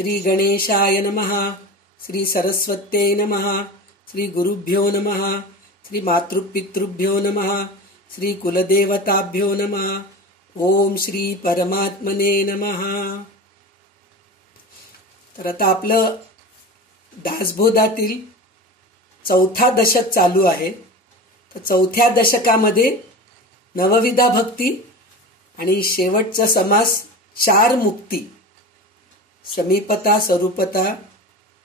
श्री गणेशाय नमः, श्री सरस्वत्यै नमः, श्री गुरुभ्यो नमः, श्री मातृपितृभ्यो नमः, श्री कुलदेवताभ्यो नमः. ओम श्री परमात्मने नमः. तर आता आपलं दासबोधातील 4था दशक चालू आहे. तर 4थ्या दशकामध्ये नवविधा भक्ती आणि शेवटचा समास 4 मुक्ती, समीपता, स्वरूपता,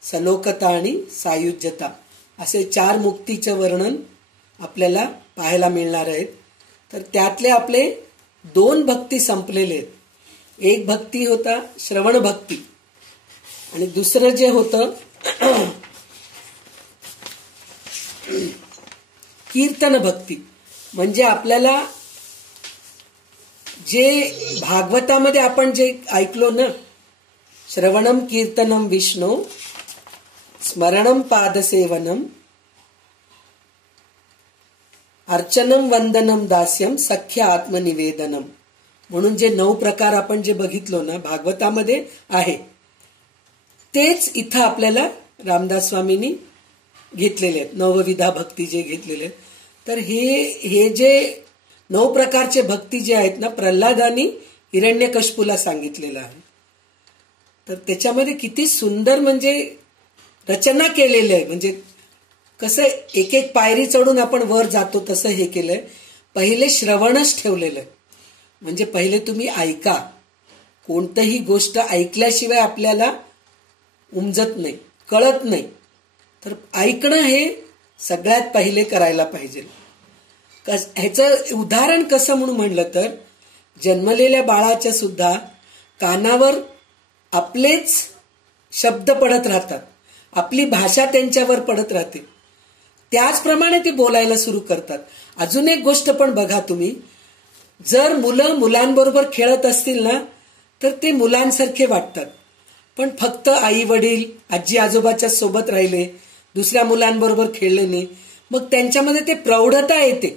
सलोकता आणि सायुज्यता असे 4 मुक्तीचे वर्णन आपल्याला पाहायला मिळणार आहेत. तर त्यातले आपले 2 भक्ती संपलेले आहेत. एक भक्ती होता श्रवण भक्ती आणि दुसरं जे होतं कीर्तन भक्ती. म्हणजे आपल्याला जे भागवतामध्ये आपण जे ऐकलो ना, श्रवणम कीर्तनम विष्णू स्मरणम पादसेवनम अर्चनम वंदनम दास्यम सख्य आत्मनिवेदनम म्हणून जे 9 प्रकार आपण जे बघितलो ना भागवतामध्ये आहे, तेच इथं आपल्याला रामदास स्वामींनी घेतलेले आहेत. नवविधा भक्ती जे घेतलेले आहेत. तर हे जे 9 प्रकारचे भक्ती जे आहेत ना, प्रल्हादानी हिरण्यकश्यपूला सांगितलेलं आहे. तर त्याच्यामध्ये किती सुंदर म्हणजे रचना केलेली आहे. म्हणजे कसं एक एक पायरी चढून आपण वर जातो तसं हे केलंय. पहिले श्रवणच ठेवलेलं आहे. म्हणजे पहिले तुम्ही ऐका. कोणतंही गोष्ट ऐकल्याशिवाय आपल्याला उमजत नाही, कळत नाही. तर ऐकणं हे सगळ्यात पहिले करायला पाहिजे. ह्याचं उदाहरण कसं म्हणून म्हणलं तर, जन्मलेल्या बाळाच्या सुद्धा कानावर आपलेच शब्द पडत राहतात, आपली भाषा त्यांच्यावर पडत राहते. त्याचप्रमाणे ते बोलायला सुरू करतात. अजून एक गोष्ट पण बघा तुम्ही, जर मुलांबरोबर खेळत असतील ना तर ते मुलांसारखे वाटतात. पण फक्त आई वडील आजी आजोबाच्या सोबत राहिले, दुसऱ्या मुलांबरोबर खेळले नाही, मग त्यांच्यामध्ये ते प्रौढता येते.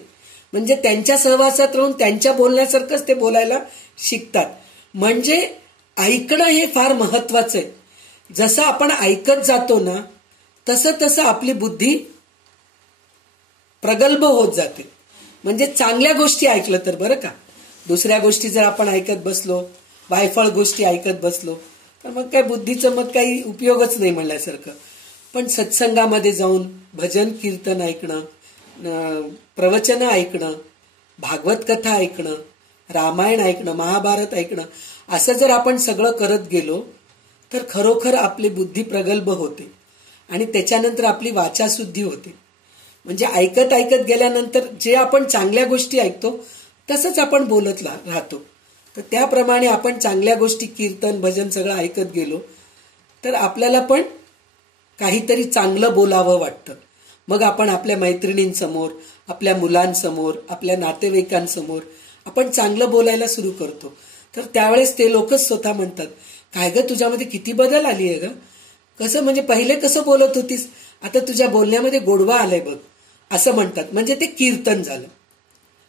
म्हणजे त्यांच्या सहवासात राहून त्यांच्या बोलण्यासारखंच ते बोलायला शिकतात. म्हणजे ऐकणं हे फार महत्वाचं आहे. जसं आपण ऐकत जातो ना तसं तसं आपली बुद्धी प्रगल्भ होत जाते. म्हणजे चांगल्या गोष्टी ऐकलं तर बरं का. दुसऱ्या गोष्टी जर आपण ऐकत बसलो, वायफळ गोष्टी ऐकत बसलो, तर मग काय बुद्धीचं मग काही उपयोगच नाही म्हणल्यासारखं. पण सत्संगामध्ये जाऊन भजन कीर्तन ऐकणं, प्रवचन ऐकणं, भागवत कथा ऐकणं, रामायण ऐकणं, महाभारत ऐकणं, असं जर आपण सगळं करत गेलो तर खरोखर आपली बुद्धी प्रगल्भ होते आणि त्याच्यानंतर आपली वाचाशुद्धी होते. म्हणजे ऐकत ऐकत गेल्यानंतर जे आपण चांगल्या गोष्टी ऐकतो तसंच आपण बोलत राहतो. तर त्याप्रमाणे आपण चांगल्या गोष्टी कीर्तन भजन सगळं ऐकत गेलो तर आपल्याला पण काहीतरी चांगलं बोलावं वाटतं. मग आपण आपल्या मैत्रिणींसमोर, आपल्या मुलांसमोर, आपल्या नातेवाईकांसमोर आपण चांगलं बोलायला सुरू करतो. तर त्यावेळेस ते लोकच स्वतः म्हणतात, काय ग तुझ्यामध्ये किती बदल आली आहे ग, कसं म्हणजे पहिले कसं बोलत होतीस, आता तुझ्या बोलण्यामध्ये गोडवा आलाय बघ, असं म्हणतात. म्हणजे ते कीर्तन झालं.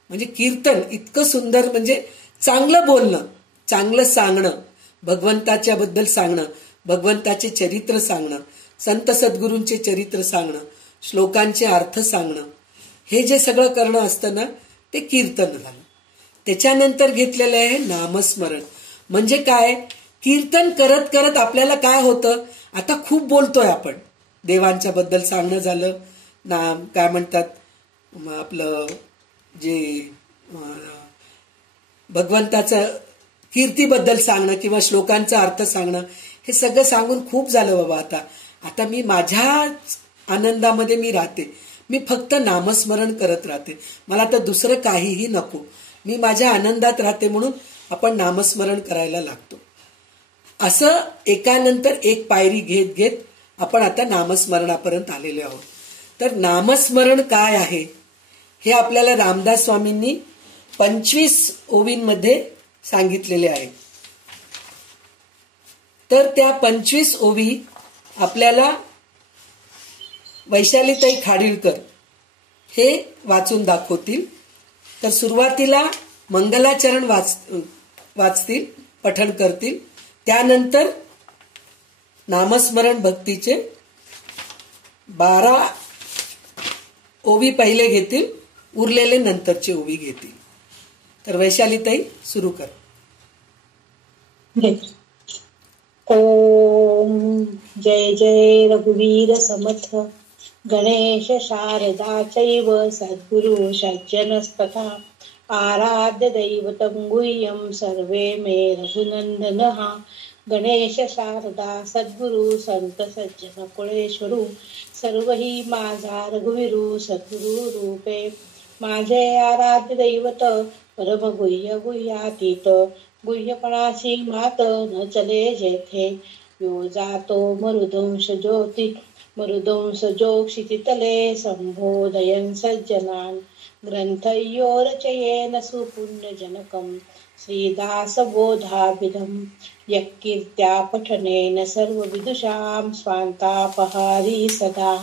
म्हणजे कीर्तन इतकं सुंदर, म्हणजे चांगलं बोलणं, चांगलं सांगणं, भगवंताच्या बद्दल सांगणं, भगवंताचे चरित्र सांगणं, संत सद्गुरूंचे चरित्र सांगणं, श्लोकांचे अर्थ सांगणं, हे जे सगळं करणं असतं ना ते कीर्तन झालं. त्याच्यानंतर घेतलेलं आहे नामस्मरण. म्हणजे काय, कीर्तन करत करत आपल्याला काय होतं, आता खूप बोलतोय आपण, देवांच्या बद्दल सांगणं झालं, नाम काय म्हणतात आपलं जे भगवंताचं कीर्तीबद्दल सांगणं किंवा श्लोकांचा अर्थ सांगणं, हे सगळं सांगून खूप झालं बाबा. आता मी माझ्या आनंदामध्ये मी राहते, मी फक्त नामस्मरण करत राहते, मला तर दुसरं काहीही नको, मी माझ्या आनंदात राहते, म्हणून आपण नामस्मरण करायला लागतो. असं एकानंतर एक पायरी घेत घेत आपण आता नामस्मरणापर्यंत आलेलो आहोत. तर नामस्मरण काय आहे हे आपल्याला रामदास स्वामींनी 25 ओवींमध्ये सांगितलेले आहे. तर त्या 25 ओवी आपल्याला वैशालीताई खाडीलकर हे वाचून दाखवतील. तर सुरुवातीला मंगलाचरण वाचतील, पठण करतील. त्यानंतर नामस्मरण भक्तीचे 12 ओवी पहिले घेतील, उरलेले नंतरचे ओवी घेतील. तर वैशालीताई सुरू कर. ओम जय जय रघुवीर समर्थ गणेश शारदा चैव सद्गुरु सज्जनस्तथा आराध्य दैवतं गुह्यं सर्वे मे रघुनंदनः. गणेश शारदा सद्गुरु संत सज्जन कुळेश्वरू सर्व ही माझा रघुवीरू सद्गुरु रूपे. माझे आराध्य दैवत परम गुह्य गुह्यातीत गुह्यपणाशी मात न चले जेथे. यो जातो मरुदंश ज्योती मरुदंश जो क्षितितले संबोधयन् सज्जनान्. ग्रंथयो रचयेन सुपुण्यजनकम् श्रीदासबोधाभिधम्. यक्कीर्त्या पठनेन सर्वविदुषां स्वान्तापहारी सदा.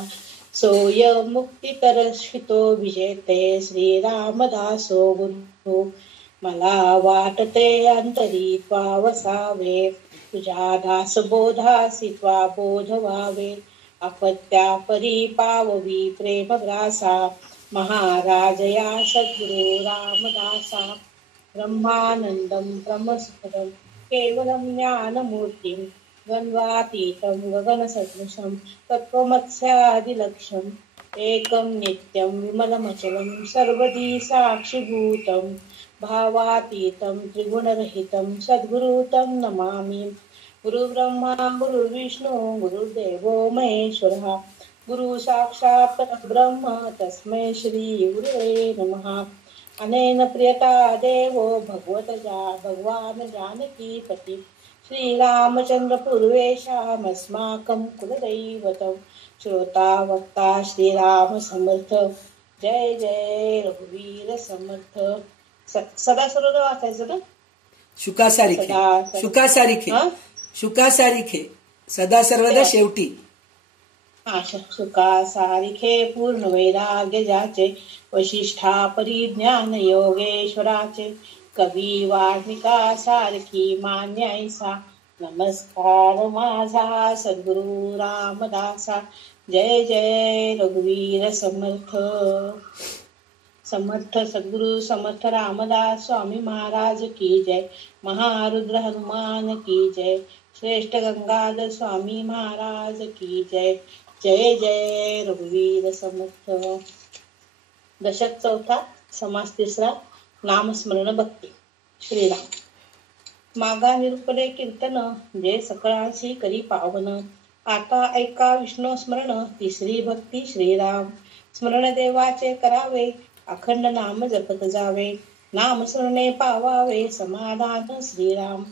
सोऽयं मुक्तिकरस्थितो विजेते श्रीरामदासो गुरु. मला वाटते अंतरी त्वा वसावे तुझ्या दासबोधासी त्वा बोध व्हावे. अपत्या परी पाववी प्रेमग्रासा महाराज या सद्गुरु रामदासा. ब्रह्मानंदं ब्रह्मसुखदं केवलं ज्ञानमूर्तिं गन्वातीतं गगनसदृशं तत्त्वमस्यादिलक्ष्यम्. एकं नित्यं विमलमचलं सर्वदी साक्षिभूतं भावातीतं त्रिगुणरहितं सद्गुरुतं नमामि. गुरुब्रह्मा गुरुर्विष्णू गुरुर्देवो महेश्वरः गुरु साक्षात् परब्रह्म तस्मै श्री गुरुवे नमः. अनेन प्रियता देवो भगवान् जानकी पति श्रीरामचंद्र पूर्वेशामस्माकं कुलदैवतं. श्रोता वक्ता श्रीराम समर्थ. जय जय रघुवीर समर्थ. सदा सर्वदा वाचायचं ना. शुकासारिखे सदा सर्वदा शेवटी. शुकासारिखे पूर्ण वैराग्य ज्याचे वशिष्ठा परिज्ञान योगेश्वराचे. कवी वाल्मिका सारखी मान्यायसा नमस्कार माझा सद्गुरु रामदासा. जय जय रघुवीर समर्थ. समर्थ सद्गुरु समर्थ रामदास स्वामी महाराज की जय. महारुद्र हनुमान की जय. श्रेष्ठ गंगाधर स्वामी महाराज की जय. जय जय रघुवीर समर्थ. दशक 4 समास 3 नामस्मरण भक्ती. श्रीराम. मागा निरुपले कीर्तन जे सकळांशी करी पावन. आता ऐका विष्णू स्मरण 3री भक्ती. श्रीराम. स्मरण देवाचे करावे अखंड नाम जपत जावे. नाम स्मरणे पावावे समाधान श्रीराम.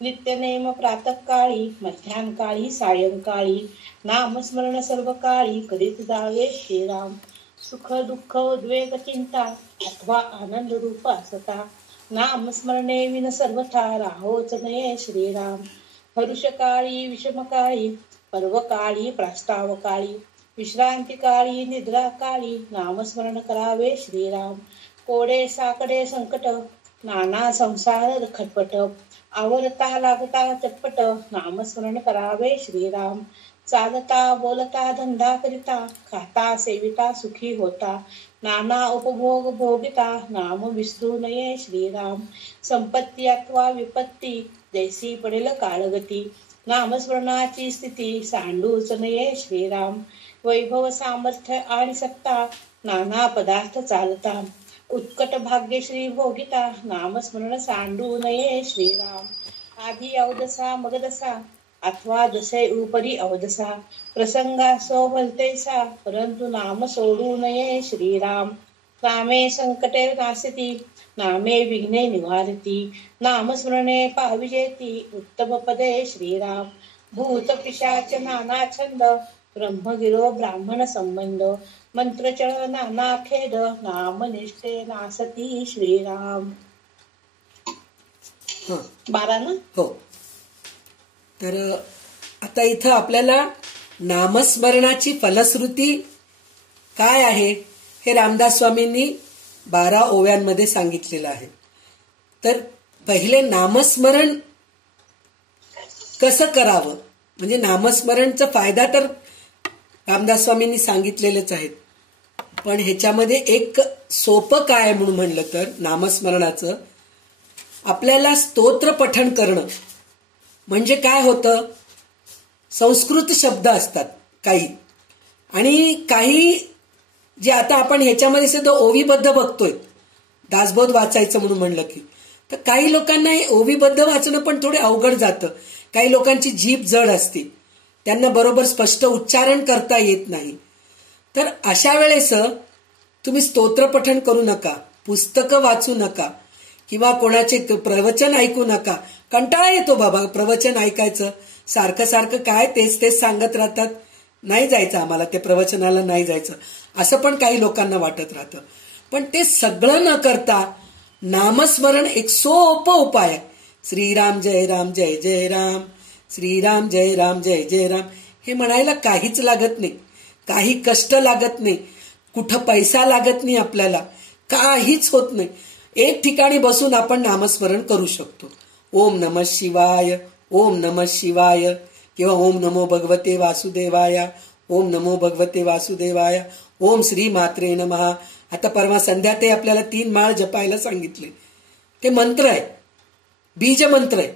नित्य नेम प्रातःकाळी मध्यान्काळी सायंकाळी नामस्मरण सर्व काळी करीत जावे श्रीराम. सुख दुःख उद्वेग चिंता अथवा आनंद रूप असता नामस्मरणे विन सर्वथा राहोच नये श्रीराम. हरुषकाळी विषमकाळी पर्वकाळी प्रास्तावकाळी विश्रांतिकाळी निद्राकाळी नामस्मरण करावे श्रीराम. कोडे साकडे संकट नाना संसार खटपट आवरता लागता चटपट नामस्मरण करावे श्रीराम. चालता बोलता धंदा करिता खाता सेविता सुखी होता नाना उपभोग भोगिता नाम विसरू नये श्रीराम. संपत्ती अथवा विपत्ती जैसी पडेल काळगती नामस्मरणाची स्थिती सांडूच नये श्रीराम. वैभव सामर्थ्य आणि सत्ता नाना पदार्थ चालता उत्कट भाग्यश्री भोगिता नामस्मरण सांडू नये श्रीराम. आधी अवदसा मगदसा अथवा जसे उपरी अवदसा प्रसंगा सो भलतेसा परंतु नाम सोडू नये श्रीराम. नामे संकटे नासिती नामे विघ्ने निवारती नामस्मरणे पाविजेती उत्तम पदे श्रीराम. भूत पिशाच नाना छंद ब्रह्मगिरो ब्राह्मण संबंध मंत्रचळ नाना खेद नाम निष्ठे नासती श्रीराम. 12 ना. हो. तर आता इथं आपल्याला नामस्मरणाची फलश्रुती काय आहे हे रामदास स्वामींनी 12 ओव्यांमध्ये सांगितलेलं आहे. तर पहिले नामस्मरण कसं करावं म्हणजे नामस्मरणचा फायदा तर रामदास स्वामींनी सांगितलेलेच आहेत, पण ह्याच्यामध्ये एक सोपं काय म्हणून म्हणलं तर नामस्मरणाचं, आपल्याला स्तोत्र पठण करणं म्हणजे काय होतं, संस्कृत शब्द असतात काही, आणि काही जे आता आपण ह्याच्यामध्ये सुद्धा ओवीबद्ध बघतोय, दासबोध वाचायचं म्हणून म्हणलं की, तर काही लोकांना हे ओवीबद्ध वाचणं पण थोडे अवघड जातं. काही लोकांची जीभ जड असते, त्यांना बरोबर स्पष्ट उच्चारण करता येत नाही. तर अशा वेळेस तुम्ही स्तोत्र पठण करू नका, पुस्तकं वाचू नका, किंवा कोणाचे प्रवचन ऐकू नका. कंटाळा येतो बाबा प्रवचन ऐकायचं, सारखं सारखं काय तेच तेच सांगत राहतात, नाही जायचं आम्हाला ते प्रवचनाला, नाही जायचं असं पण काही लोकांना वाटत राहतं. पण ते सगळं न करता नामस्मरण एक सोपं उपाय आहे. श्रीराम जय राम जय जय राम, श्रीराम जय राम जय जय राम, हे म्हणायला काहीच लागत नाही, काही कष्ट लागत नाही, कुठं पैसा लागत नाही, आपल्याला काहीच होत नाही. एक ठिकाणी बसून आपण नामस्मरण करू शकतो. ओम नमः शिवाय, ओम नमः शिवाय, किंवा ओम नमो भगवते वासुदेवाय, ओम नमो भगवते वासुदेवाय, ओम श्री मात्रे नमः. आता परवा संध्या ते आपल्याला 3 माळ जपायला सांगितले, ते मंत्र आहे, बीज मंत्र आहे.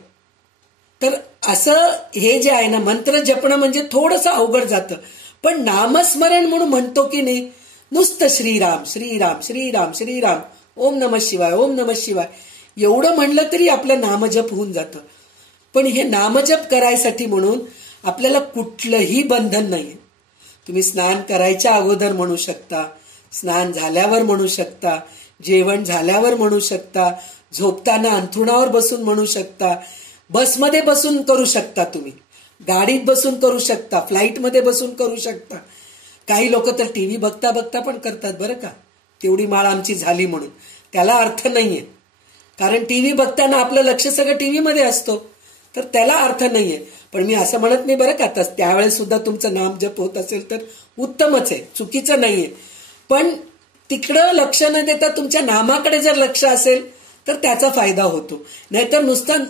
तर असं हे जे आहे ना, मंत्र जपणं म्हणजे थोडंसं अवघड जातं, पण नामस्मरण म्हणून म्हणतो की नाही, नुसतं श्रीराम श्रीराम श्रीराम श्रीराम, ओम नमः शिवाय ओम नमः शिवाय एवढं म्हणलं तरी आपलं नामजप होऊन जातं. पण हे नामजप करायसाठी म्हणून आपल्याला कुठलंही बंधन नाहीये. तुम्ही स्नान करायच्या अगोदर म्हणू शकता, स्नान झाल्यावर म्हणू शकता, जेवण झाल्यावर म्हणू शकता, झोपताना अंथरुणावर बसून म्हणू शकता, बसमध्ये बसून करू शकता, तुम्ही गाडीत बसून करू शकता, फ्लाईटमध्ये बसून करू शकता. काही लोक तर टीव्ही बघता बघता पण करतात बरं का, तेवढी माळ आमची झाली म्हणून. त्याला अर्थ नाहीये, कारण टीव्ही बघताना आपलं लक्ष सगळं टीव्हीमध्ये असतो, तर त्याला अर्थ नाहीये. पण मी असं म्हणत नाही बरं का, त्यावेळेस सुद्धा तुमचं नाम जप होत असेल तर उत्तमच आहे, चुकीचं नाहीये. पण तिकडं लक्ष न देता तुमच्या नामाकडे जर लक्ष असेल तर त्याचा फायदा होतो. नाहीतर नुसतं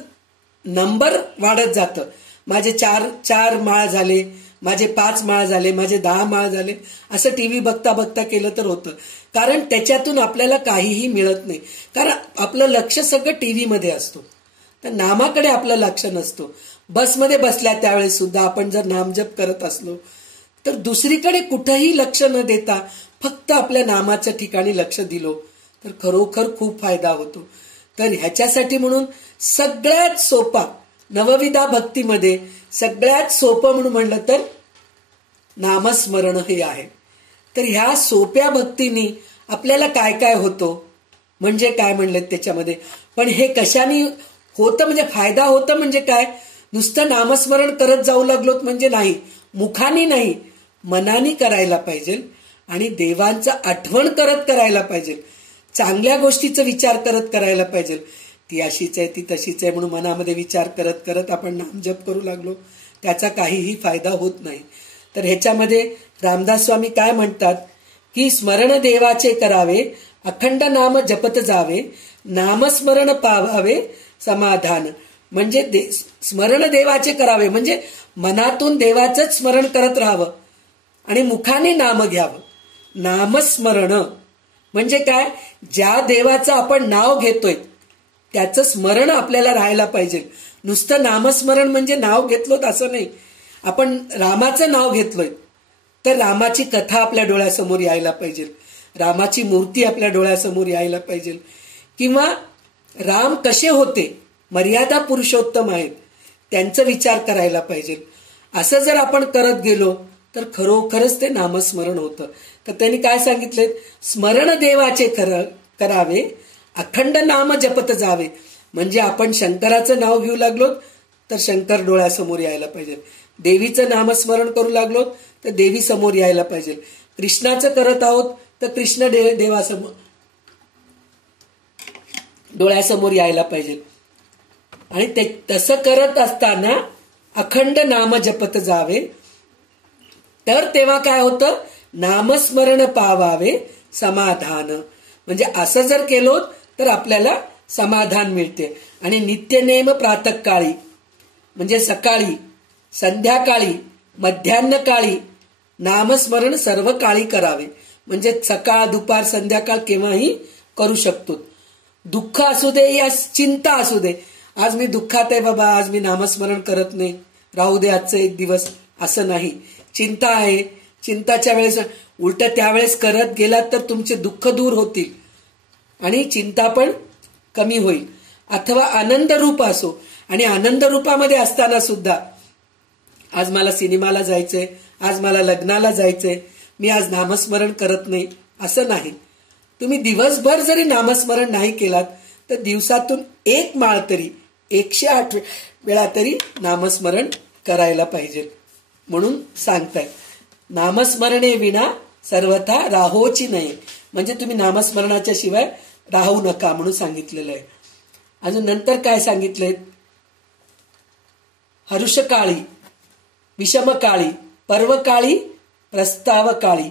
नंबर वाढत जातं, माझे 4 माळ झाले, माझे 5 माळ झाले, माझे 10 माळ झाले, असं टीव्ही बघता बघता केलं तर होतं. कारण त्याच्यातून आपल्याला काहीही मिळत नाही, कारण आपलं लक्ष सगळं टीव्हीमध्ये असतो, तर नामाकडे आपलं लक्ष नसतो. बसमध्ये बसल्या त्यावेळेस सुद्धा आपण जर नामजप करत असलो तर दुसरीकडे कुठंही लक्ष न देता फक्त आपल्या नामाच्या ठिकाणी लक्ष दिलो तर खरोखर खूप फायदा होतो. तर ह्याच्यासाठी म्हणून सगळ्यात सोपा, नवविधा भक्तीमध्ये सगळ्यात सोपं म्हणून म्हणलं तर नामस्मरण हे आहे. तर ह्या सोप्या भक्तीनी आपल्याला काय काय होतं, म्हणजे काय म्हणलं त्याच्यामध्ये, पण हे कशाने होतं, म्हणजे फायदा होतं म्हणजे काय, नुसतं नामस्मरण करत जाऊ लागलोत म्हणजे नाही, मुखानी नाही, मनानी करायला पाहिजे, आणि देवांचा आठवण करत करायला पाहिजे, चांगल्या गोष्टीचा विचार करत करायला पाहिजे. ती अशीच आहे, ती तशीच आहे म्हणून मनामध्ये विचार करत करत आपण नामजप करू लागलो, त्याचा काहीही फायदा होत नाही. तर ह्याच्यामध्ये रामदास स्वामी काय म्हणतात की, स्मरण देवाचे करावे, अखंड नाम जपत जावे, नामस्मरण पावावे समाधान. म्हणजे स्मरण देवाचे करावे म्हणजे मनातून देवाचंच स्मरण करत राहावं आणि मुखाने नाम घ्यावं. नामस्मरण म्हणजे काय, ज्या देवाचं आपण नाव घेतोय त्याचं स्मरण आपल्याला राहायला पाहिजे. नुसतं नामस्मरण म्हणजे नाव घेतलोत असं नाही. आपण रामाचं नाव घेतलोय तर रामाची कथा आपल्या डोळ्यासमोर यायला पाहिजे, रामाची मूर्ती आपल्या डोळ्यासमोर यायला पाहिजे, किंवा राम कसे होते, मर्यादा पुरुषोत्तम आहेत, त्यांचा विचार करायला पाहिजे. असं जर आपण करत गेलो तर खरोखरच ते नामस्मरण होतं. तर त्यांनी काय सांगितले, स्मरण देवाचे करावे, अखंड नाम जपत जावे. म्हणजे आपण शंकराचं नाव घेऊ लागलो तर शंकर डोळ्यासमोर यायला पाहिजे, देवीचं नामस्मरण करू लागलो तर देवी समोर यायला पाहिजे, कृष्णाचं करत आहोत तर कृष्ण देवासमोर डोळ्यासमोर यायला पाहिजे. आणि ते तसं करत असताना अखंड नाम जपत जावे, तर तेव्हा काय होतं, नामस्मरण पावावे समाधान. म्हणजे असं जर केलो तर आपल्याला समाधान मिळते. आणि नित्यनेम प्रातःकाळी म्हणजे सकाळी संध्याकाळी मध्यान्ह काळी नामस्मरण सर्व काळी करावे. म्हणजे सकाळ दुपार संध्याकाळ केव्हाही करू शकतो. दुःख असू दे या चिंता असू दे, आज मी दुःखात आहे बाबा, आज मी नामस्मरण करत नाही, राहू दे आजचा एक दिवस, असं नाही. चिंता आहे, चिंताच्या वेळेस उलट त्यावेळेस करत गेलात तर तुमचे दुःख दूर होतील आणि चिंता पण कमी होईल. अथवा आनंद रूप असो, आणि आनंद रूपामध्ये असताना सुद्धा आज मला सिनेमाला जायचंय, आज मला लग्नाला जायचंय, मी आज नामस्मरण करत नाही, असं नाही. तुम्ही दिवसभर जरी नामस्मरण नाही केलात तर दिवसातून एक माळ तरी 108 वेळा तरी नामस्मरण करायला पाहिजे. म्हणून सांगताय नामस्मरणे विना सर्वथा राहोची नाही. म्हणजे तुम्ही नामस्मरणाच्या शिवाय राहू नका म्हणून सांगितलेलं आहे. अजून नंतर काय सांगितलंय? हरुषकाळी, विषमकाळी, पर्वकाळी, प्रस्तावकाळी,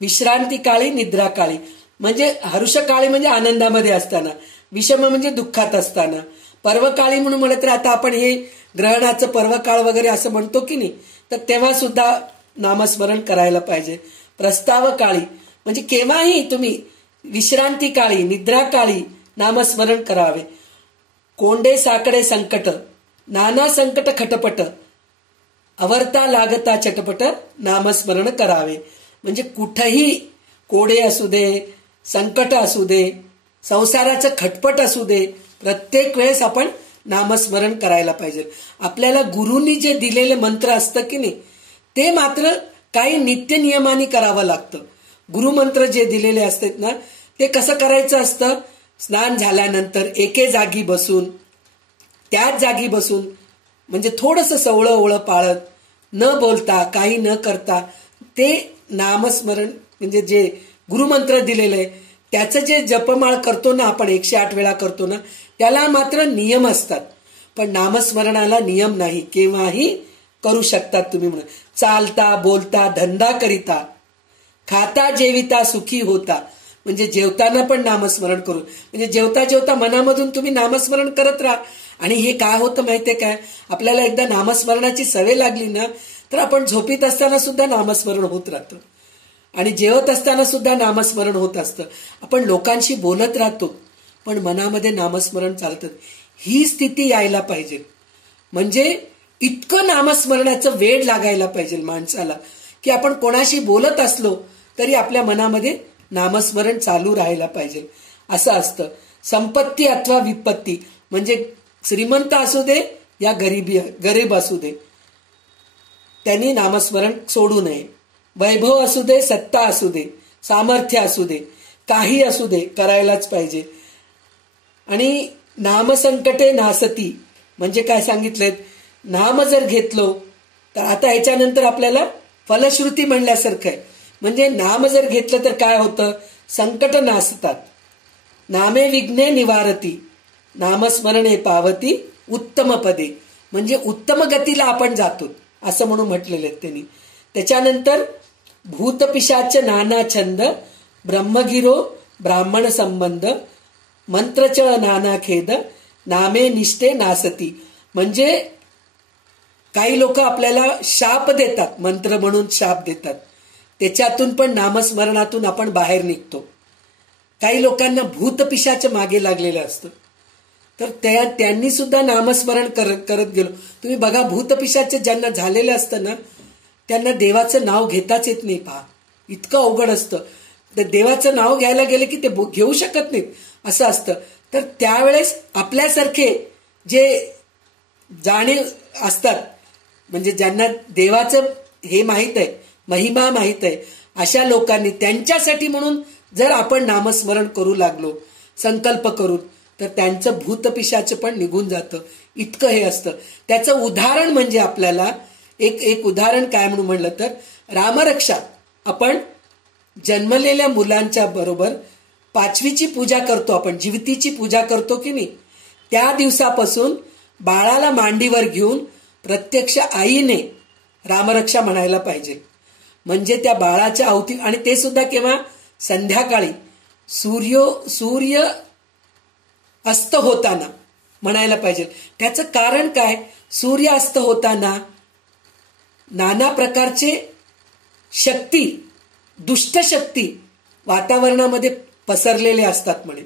विश्रांतिकाळी, निद्राकाळी. म्हणजे हरुषकाळी म्हणजे आनंदामध्ये असताना, विषम म्हणजे दुःखात असताना, पर्वकाळी म्हणून म्हणत तर आता आपण हे ग्रहणाचं पर्वकाळ वगैरे असं म्हणतो की नाही, तर तेव्हा सुद्धा नामस्मरण करायला पाहिजे. प्रस्तावकाळी म्हणजे केव्हाही तुम्ही विश्रांतिकाळी, निद्राकाळी नामस्मरण करावे. कोंडे साकडे संकट, नाना संकट खटपट, अवर्ता लागता चटपट नामस्मरण करावे. म्हणजे कुठेही कोडे असू दे, संकट असू दे, संसाराचं खटपट असू दे, प्रत्येक वेळेस आपण नामस्मरण करायला पाहिजे. आपल्याला गुरूंनी जे दिलेले मंत्र असतं की नाही, ते मात्र काही नित्य नियमाने करावं लागतं. गुरुमंत्र जे दिलेले असतात ना, ते कसं करायचं असतं? स्नान झाल्यानंतर एके जागी बसून, त्याच जागी बसून, म्हणजे थोडंसं सवळं ओळं पाळत, न बोलता, काही न करता ते नामस्मरण म्हणजे जे गुरुमंत्र दिलेलं आहे त्याचं जे जपमाळ करतो ना आपण, 108 वेळा करतो ना, त्याला मात्र नियम असतात. पण नामस्मरणाला नियम नाही, केव्हाही करू शकतात तुम्ही. म्हणून चालता बोलता धंदा करिता, खाता जेविता सुखी होता. म्हणजे जेवताना पण नामस्मरण करू, म्हणजे जेवता जेवता मनामधून तुम्ही नामस्मरण करत राहा. आणि हे काय होतं माहितीये काय, आपल्याला एकदा नामस्मरणाची सवय लागली ना, तर आपण झोपीत असताना सुद्धा नामस्मरण होत राहतं आणि जेवत असताना सुद्धा नामस्मरण होत असतं. आपण लोकांशी बोलत राहतो पण मनामध्ये नामस्मरण चालतं. ही स्थिती यायला पाहिजे. म्हणजे इतकं नामस्मरणाचं वेड लागायला पाहिजे माणसाला की आपण कोणाशी बोलत असलो तरी आपल्या मनामध्ये नामस्मरण चालू राहायला पाहिजे. असं असतं. संपत्ती अथवा विपत्ती म्हणजे श्रीमंत असू दे या गरीब असू दे, त्यांनी नामस्मरण सोडू नये. वैभव असू दे, सत्ता असू दे, सामर्थ्य असू दे, काही असू दे, करायलाच पाहिजे. आणि नामसंकटे नासती म्हणजे काय सांगितलंय? नाम जर घेतलो तर आता ह्याच्यानंतर आपल्याला फलश्रुती म्हणल्यासारखं आहे. म्हणजे नाम जर घेतलं तर काय होतं? संकट नासतात. नामे विघ्ने निवारती, नामस्मरणे पावती उत्तम पदे. म्हणजे उत्तम गतीला आपण जातो असं म्हणून म्हटलेले आहेत त्यांनी. त्याच्यानंतर भूतपिशाच नाना छंद, ब्रह्मगिरो ब्राह्मण संबंध, मंत्रच नाना खेद, नामे निष्ठे नासती. म्हणजे काही लोक आपल्याला शाप देतात, मंत्र म्हणून शाप देतात, त्याच्यातून पण नामस्मरणातून आपण बाहेर निघतो. काही लोकांना भूतपिशाच मागे लागलेलं असतं तर त्यांनी सुद्धा नामस्मरण करत गेलो. तुम्ही बघा भूतपिशाच ज्यांना झालेलं असतं ना, त्यांना देवाचं नाव घेताच येत नाही. पहा इतकं अवघड असतं. तर देवाचं नाव घ्यायला गेले की ते घेऊ शकत नाहीत असं असतं. तर त्यावेळेस आपल्यासारखे जे जाणीव असतात, म्हणजे ज्यांना देवाचं हे माहीत आहे, महिमा माहीत आहे, अशा लोकांनी त्यांच्यासाठी म्हणून जर आपण नामस्मरण करू लागलो संकल्प करून तर त्यांचं भूतपिशाच पण निघून जातं. इतकं हे असतं. त्याचं उदाहरण म्हणजे आपल्याला एक उदाहरण काय म्हणून म्हणलं तर रामरक्षा. आपण जन्मलेल्या मुलांच्या बरोबर 5वीची पूजा करतो, आपण जिवतीची पूजा करतो की नाही, त्या दिवसापासून बाळाला मांडीवर घेऊन प्रत्यक्ष आईने रामरक्षा म्हणायला पाहिजे. म्हणजे त्या बाळाच्या अवती, आणि ते सुद्धा केव्हा? संध्याकाळी सूर्य अस्त होताना म्हणायला पाहिजे. त्याचं कारण काय? सूर्य अस्त होताना नाना प्रकारचे शक्ती, दुष्ट शक्ती वातावरणामध्ये पसरलेले असतात म्हणे.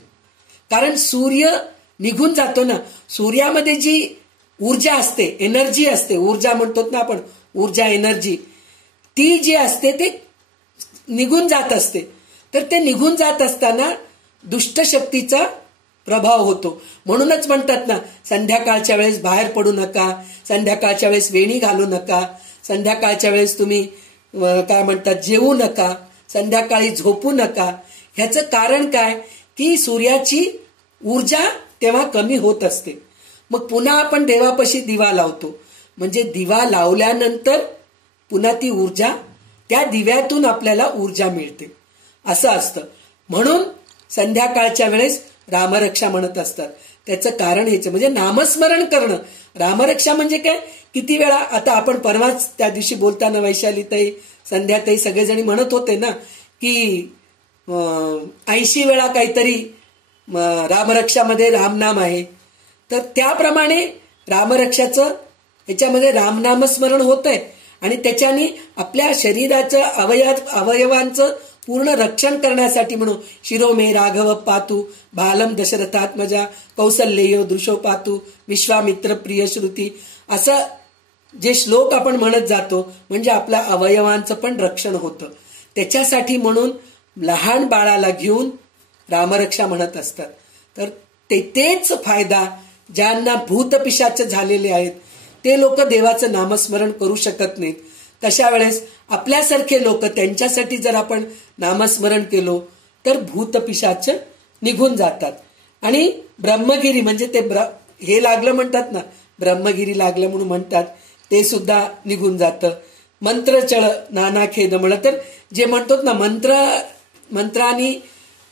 कारण सूर्य निघून जातो ना, सूर्यामध्ये जी ऊर्जा असते, एनर्जी असते, ऊर्जा म्हणतो ना आपण, ऊर्जा एनर्जी, ती जी असते ते निघून जात असते. तर ते निघून जात असताना दुष्ट शक्तीचा प्रभाव होतो. म्हणूनच म्हणतात ना, संध्याकाळच्या वेळेस बाहेर पडू नका, संध्याकाळच्या वेळेस वेणी घालू नका, संध्याकाळच्या वेळेस तुम्ही काय म्हणतात जेवू नका, संध्याकाळी झोपू नका. ह्याचं कारण काय की सूर्याची ऊर्जा तेव्हा कमी होत असते. मग पुन्हा आपण देवापाशी दिवा लावतो, म्हणजे दिवा लावल्यानंतर पुन्हा ती ऊर्जा, त्या दिव्यातून आपल्याला ऊर्जा मिळते, असं असतं. म्हणून संध्याकाळच्या वेळेस रामरक्षा म्हणत असतात. त्याचं कारण हेच, म्हणजे नामस्मरण करणं. रामरक्षा म्हणजे काय, किती वेळा, आता आपण परवाच त्या दिवशी बोलताना वैशालीताई, संध्याताई सगळेजणी म्हणत होते ना की 80 वेळा काहीतरी रामरक्षामध्ये रामनाम आहे. तर त्याप्रमाणे रामरक्षाचं ह्याच्यामध्ये रामनामस्मरण होतंय आणि त्याच्याने आपल्या शरीराचं अवयवांचं पूर्ण रक्षण करण्यासाठी म्हणून शिरोमे राघव पातू बालम दशरथात्मजा कौसल्येयो दृशो पातू विश्वामित्र प्रिय श्रुती, असं जे श्लोक आपण म्हणत जातो, म्हणजे आपल्या अवयवांचं पण रक्षण होतं. त्याच्यासाठी म्हणून लहान बाळाला घेऊन रामरक्षा म्हणत असतात. तर तेच फायदा ज्यांना भूतपिशाच झालेले आहेत ते लोक देवाचं नामस्मरण करू शकत नाहीत. तशा वेळेस आपल्यासारखे लोक, त्यांच्यासाठी जर आपण नामस्मरण केलो तर भूतपिशाच निघून जातात. आणि ब्रह्मगिरी म्हणजे ते हे लागलं म्हणतात ना, ब्रह्मगिरी लागलं म्हणून म्हणतात, ते सुद्धा निघून जातं. मंत्रचळ नाना खेद म्हणलं तर जे म्हणतो ना, मंत्रानी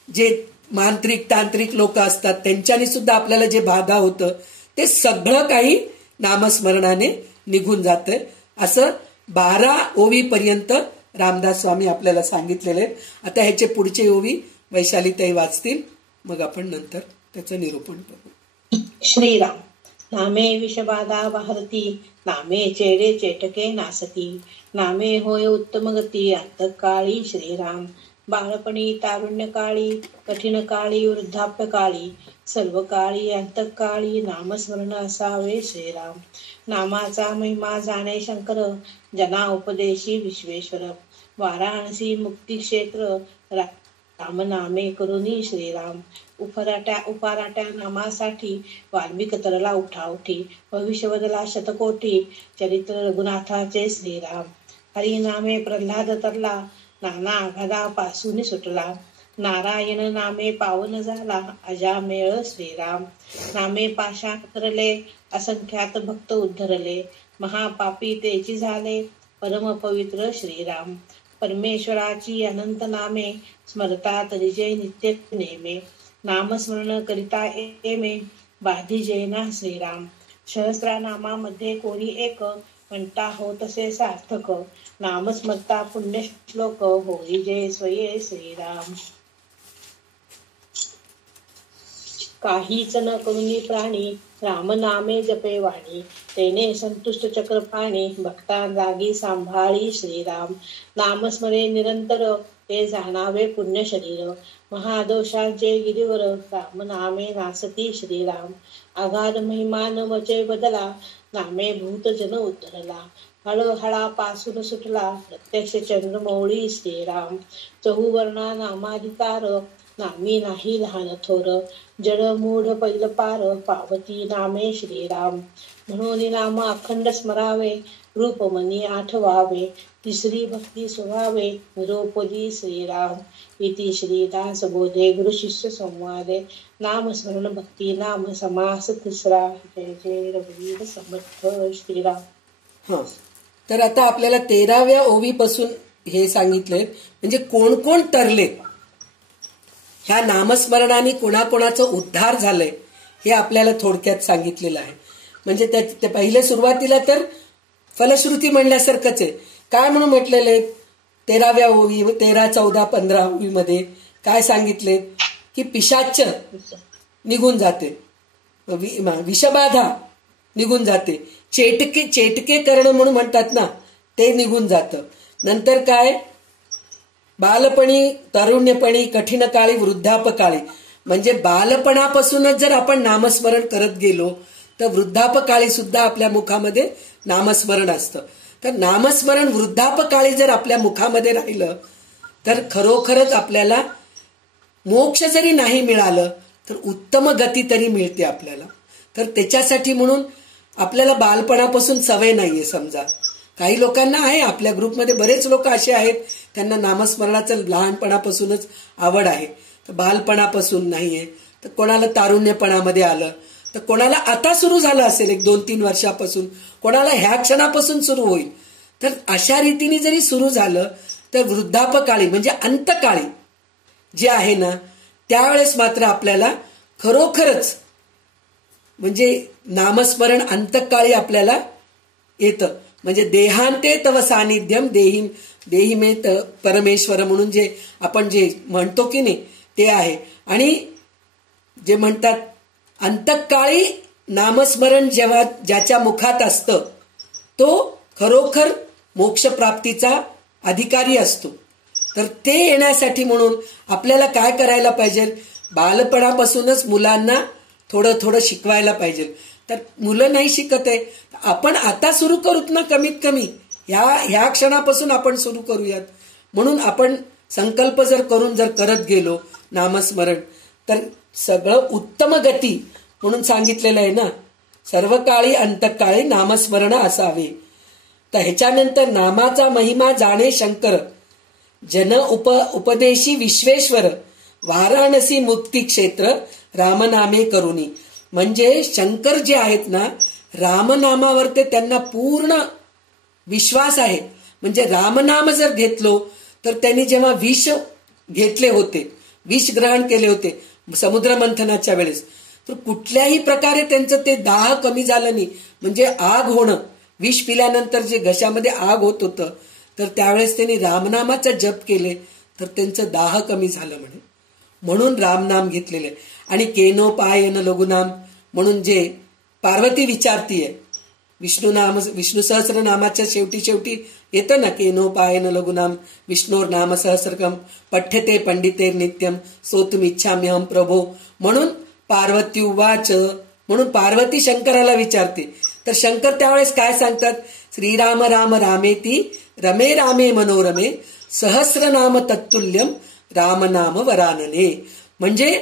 जे मांत्रिक तांत्रिक लोक असतात त्यांच्यानी सुद्धा आपल्याला जे बाधा होतं ते सगळं काही नामस्मरणाने निघून जातंय. असं 12 ओवी पर्यंत रामदास स्वामी आपल्याला सांगितलेले. आता ह्याचे पुढचे ओवी वैशालीताई वाचतील, मग आपण नंतर त्याचं निरूपण करू. श्रीराम. नामे विषबाधा भारती, नामे चेडे चेटके नासती, नामे होय उत्तम गती अंतकाळी श्रीराम. बाळपणी तारुण्य काळी, कठीण काळी वृद्धाप्य काळी, सर्व काळी अंतकाळी नामस्मरण असावे श्रीराम. नामाचा महिमा जाणे शंकर, जना उपदेशी विश्वेश्वर. वाराणसी मुक्ती क्षेत्र, राम नामे करुणी श्रीराम. उपाराट्या नामासाठी वाल्मिक तरला उठावठी, भविष्य बदला शतकोटी, चरित्र रघुनाथाचे श्रीराम. हरिनामे प्रल्हाद तरला, नाना आघादापासून सुटला. नारायण नामे पावन झाला, अजामेळ श्रीराम. नामे पाशात करले, असंख्यात भक्त उद्धरले, महापापी तेची झाले, परम पवित्र श्रीराम. परमेश्वराची अनंत नामे, स्मरतात रिजय नित्य नेमे. नामस्मरण करिता एमे, बाधी जैना श्रीराम. सहस्रनामामध्ये कोणी एक, म्हणता हो तसे सार्थक. नामस्मरता पुण्य श्लोक, होई जय स्वये श्रीराम. काहीच न करुणी प्राणी, राम नामे जपे वाणी, तेने संतुष्ट चक्रपाणी, भक्ता जागी सांभाळी श्रीराम. नामस्मरे निरंतर, ते जाणावे पुण्य शरीर, महादोषांचे गिरीवर, राम नामे नासती श्रीराम. आघात महिमा न वचे बदला, नामे भूत जन उतरला, हळहळापासून सुटला, प्रत्यक्ष चंद्रमौळी श्रीराम. चहुवर्णा नामाधिकार, नामी नाही लहान थोर, जड मूढ पैल पार, पावती नामे श्रीराम. म्हणून नाम अखंड स्मरावे, रूपमनी आठवावे, तिसरी भक्ती सुहावे, निरोपदी श्रीराम. इति श्रीदास बोधे गुरु शिष्य संवादे, नाम स्मरण भक्ती नाम समास तिसरा. जय जय रघुवीर समर्थ श्रीराम. हा, तर आता आपल्याला 13व्या ओवीपासून हे सांगितलंय, म्हणजे कोण कोण तरले, ह्या नामस्मरणाने कोणाकोणाचं उद्धार झालंय हे आपल्याला थोडक्यात सांगितलेलं आहे. म्हणजे त्या पहिल्या सुरुवातीला तर फलश्रुती म्हणल्यासारखंच आहे. काय म्हणून म्हटलेलं आहे 13व्या ओवी, 13, 14, 15 ओवीमध्ये काय सांगितले की पिशाच निघून जाते, विषबाधा निघून जाते, चेटके करणं म्हणून म्हणतात ना, ते निघून जातं. नंतर काय, बालपणी, तारुण्यपणी, कठीण काळी, वृद्धापकाळी. म्हणजे बालपणापासूनच जर आपण नामस्मरण करत गेलो तर वृद्धापकाळी सुद्धा आपल्या मुखामध्ये नामस्मरण असतं. तर नामस्मरण वृद्धापकाळी जर आपल्या मुखामध्ये राहिलं तर खरोखरच आपल्याला मोक्ष जरी नाही मिळालं तर उत्तम गती तरी मिळते आपल्याला. तर त्याच्यासाठी म्हणून आपल्याला बालपणापासून सवय नाहीये. समजा काही लोकांना आहे, आपल्या ग्रुपमध्ये बरेच लोक असे आहेत त्यांना नामस्मरणाचं लहानपणापासूनच आवड आहे, तर बालपणापासून नाहीये. तर कोणाला तारुण्यपणामध्ये आलं, तर कोणाला आता सुरू झालं असेल 1-2-3 वर्षापासून, कोणाला ह्या क्षणापासून सुरू होईल. तर अशा रीतीने जरी सुरू झालं तर वृद्धापकाळी म्हणजे अंतकाळी जे आहे ना, त्यावेळेस मात्र आपल्याला खरोखरच म्हणजे नामस्मरण अंतकाळी आपल्याला येतं. म्हणजे देहांते तव सानिध्यम देही मे परमेश्वर म्हणून जे आपण जे म्हणतो की नाही ते आहे. आणि जे म्हणतात अंतकाळी नामस्मरण जेव्हा ज्याच्या मुखात असतं तो खरोखर मोक्षप्राप्तीचा अधिकारी असतो. तर ते येण्यासाठी म्हणून आपल्याला काय करायला पाहिजे, बालपणापासूनच मुलांना थोडं थोडं शिकवायला पाहिजे. तर मुलं नाही शिकत आहे, आपण आता सुरू करूत ना, कमीत कमी ह्या क्षणापासून आपण सुरू करूयात. म्हणून आपण संकल्प जर करून जर करत गेलो नामस्मरण तर सगळं उत्तम गती म्हणून सांगितलेलं आहे ना, सर्व काळी अंतकाळी नामस्मरण असावे. तर ह्याच्यानंतर नामाचा महिमा जाणे शंकर, जन उपदेशी विश्वेश्वर, वाराणसी मुक्ती क्षेत्र रामनामे करुणी. म्हणजे शंकर जे आहेत ना, रामनामावर ते त्यांना पूर्ण विश्वास आहे. म्हणजे रामनाम जर घेतलो तर त्यांनी जेव्हा विष घेतले होते, विष ग्रहण केले होते समुद्र मंथनाच्या वेळेस, तर कुठल्याही प्रकारे त्यांचं ते दाह कमी झालं नाही. म्हणजे आग होणं, विष पिल्यानंतर जे घशामध्ये आग होत होतं, तर त्यावेळेस त्यांनी रामनामाचा जप केले तर त्यांचं दाह कमी झालं म्हणे. म्हणून रामनाम घेतलेले. आणि केनोपायन लघुनाम म्हणून जे पार्वती विचारतीये, विष्णू सहस्रनामाच्या शेवटी येतं ना, केनोपायन लघुनाम विष्णोर नाम सहस्रकम पठ्यते पंडिते नित्यम सोतुमिच्छाम्यहम प्रभो. म्हणून पार्वती उवाच, म्हणून पार्वती शंकराला विचारते. तर शंकर त्यावेळेस काय सांगतात, श्रीराम राम रामेती रमे रामे मनोरमे सहस्रनाम तत्तुल्यम रामनाम वरानने. म्हणजे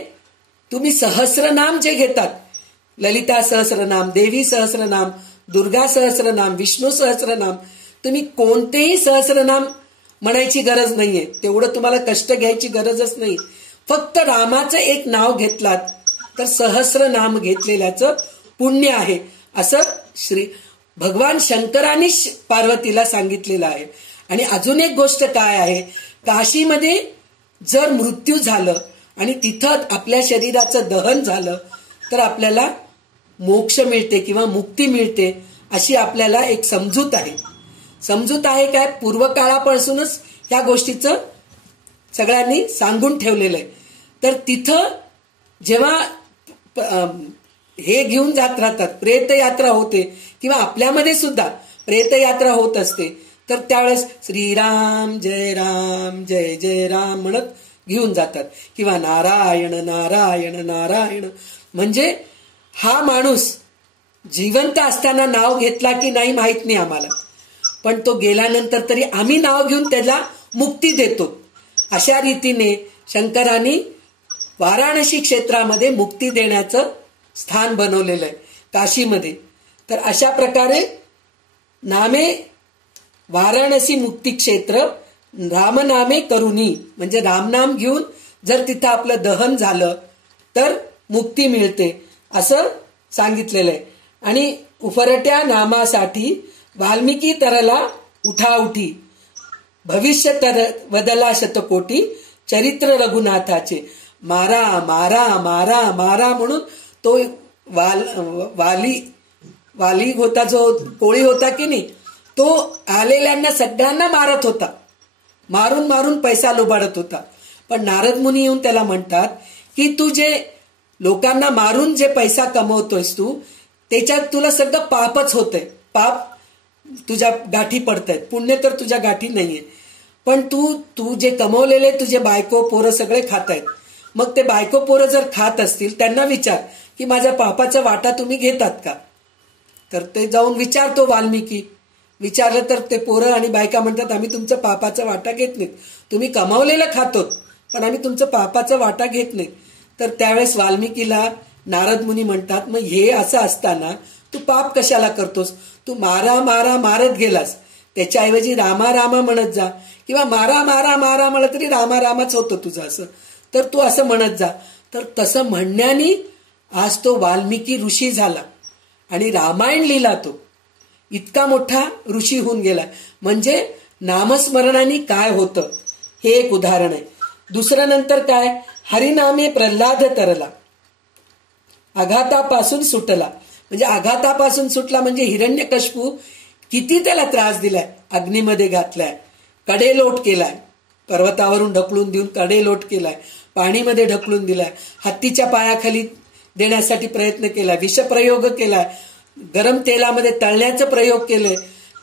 तुम्ही सहस्रनाम जे घेतात, ललिता सहस्रनाम, देवी सहस्रनाम, दुर्गा सहस्रनाम, विष्णू सहस्रनाम, तुम्ही कोणतेही सहस्रनाम म्हणायची गरज नाहीये, तेवढं तुम्हाला कष्ट घ्यायची गरजच नाही. फक्त रामाचं एक नाव घेतलात तर सहस्रनाम घेतलेल्याचं पुण्य आहे, असं श्री भगवान शंकरांनी पार्वतीला सांगितलेलं आहे. आणि अजून एक गोष्ट काय आहे, काशीमध्ये जर मृत्यू झालं आणि तिथं आपल्या शरीराचं दहन झालं तर आपल्याला मोक्ष मिळते किंवा मुक्ती मिळते, अशी आपल्याला एक समजूत आहे. समजूत आहे काय, पूर्वकाळापासूनच या गोष्टीचं सगळ्यांनी सांगून ठेवलेलं आहे. तर तिथं जेव्हा हे घेऊन जात राहतात, प्रेतयात्रा होते किंवा आपल्यामध्ये सुद्धा प्रेतयात्रा होत असते, तर त्यावेळेस श्रीराम जय राम जय जय राम म्हणत घेऊन जातात किंवा नारायण नारायण नारायण. म्हणजे हा माणूस जिवंत असताना नाव घेतला की नाही माहित नाही आम्हाला, पण तो गेल्यानंतर तरी आम्ही नाव घेऊन त्याला मुक्ती देतो. अशा रीतीने शंकरांनी वाराणसी क्षेत्रामध्ये मुक्ती देण्याचं स्थान बनवलेलं आहे काशीमध्ये. तर अशा प्रकारे नामे वाराणसी मुक्ती क्षेत्र रामनामे करुणी, म्हणजे रामनाम घेऊन जर तिथं आपलं दहन झालं तर मुक्ती मिळते असं सांगितलेलं आहे. आणि उपरट्या नामासाठी वाल्मिकी तरला उठाउठी, भविष्य तर वदला शतकोटी, चरित्र रघुनाथाचे मारा मारा मारा मारा म्हणून तो वाली होता, जो कोळी होता की नाही, तो आलेल्यांना सगळ्यांना मारत होता, मारून मारून पैसा लुबाडत होता. पण नारद मुनी येऊन त्याला म्हणतात की तू जे लोकांना मारून जे पैसा कमवतोयस तू, त्याच्यात तुला सगळं पापच होतंय. पाप तुझ्या गाठी पडतायत, पुण्य तर तुझ्या गाठी नाहीये, पण तू जे कमवलेले तुझे बायको पोरं सगळे खातायत. मग ते बायको पोरं जर खात असतील त्यांना विचार की माझ्या पापाचा वाटा तुम्ही घेतात का. तर ते जाऊन विचारतो वाल्मिकी. विचारलं तर ते पोरं आणि बायका म्हणतात आम्ही तुमचं पापाचा वाटा घेत नाहीत, तुम्ही कमावलेलं खातो पण आम्ही तुमचं पापाचा वाटा घेत नाही. तर त्यावेळेस वाल्मिकीला नारद मुनी म्हणतात मग हे असं असताना तू पाप कशाला करतोस, तू मारा मारा मारत गेलास, त्याच्याऐवजी रामा रामा म्हणत जा, किंवा मारा मारा मारा म्हणत तरी रामा रामाच होतं तुझं असं, तर तू असं म्हणत जा. तर तसं म्हणण्याने आज तो वाल्मिकी ऋषी झाला आणि रामायण लिहिला, तो इतका मोठा ऋषी होऊन गेला. म्हणजे नामस्मरणाने काय होतं हे एक उदाहरण आहे. दुसरं नंतर काय, हरिनामे प्रल्हाद तरला, आघातापासून सुटला. म्हणजे आघातापासून सुटला म्हणजे हिरण्यकश्यपू किती त्याला त्रास दिलाय, अग्नीमध्ये घातलाय, कडेलोट केलाय, पर्वतावरून ढकलून देऊन कडेलोट केलाय, पाणीमध्ये ढकलून दिलाय, हत्तीच्या पायाखाली देण्यासाठी प्रयत्न केलाय, विषप्रयोग केलाय, गरम तेलामध्ये तळण्याचं प्रयोग केलंय.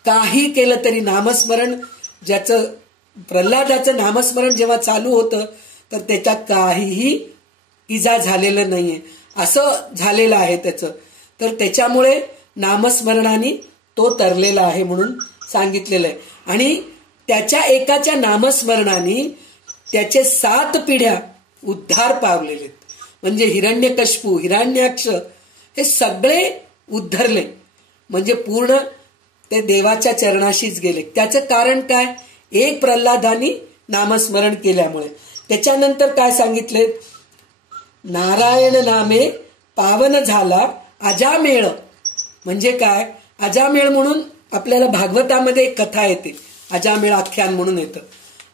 काही केलं तरी नामस्मरण, ज्याचं प्रल्हादाचं नामस्मरण जेव्हा चालू होतं तर त्याच्यात काहीही इजा झालेलं नाहीये, असं झालेलं आहे त्याचं. तर त्याच्यामुळे नामस्मरणाने तो तरलेला आहे म्हणून सांगितलेलं आहे. आणि त्याच्या एकाच्या नामस्मरणाने त्याचे 7 पिढ्या उद्धार पावलेले. म्हणजे हिरण्यकश्यपू, हिरण्याक्ष हे सगळे उद्धरले, म्हणजे पूर्ण ते देवाच्या चरणाशीच गेले. त्याचं कारण काय, एक प्रल्हादानी नामस्मरण केल्यामुळे. त्याच्यानंतर काय सांगितले, नारायण नामे पावन झाला अजामेळ. म्हणजे काय, अजामेळ म्हणून आपल्याला भागवतामध्ये एक कथा येते, अजामेळ आख्यान म्हणून येतं,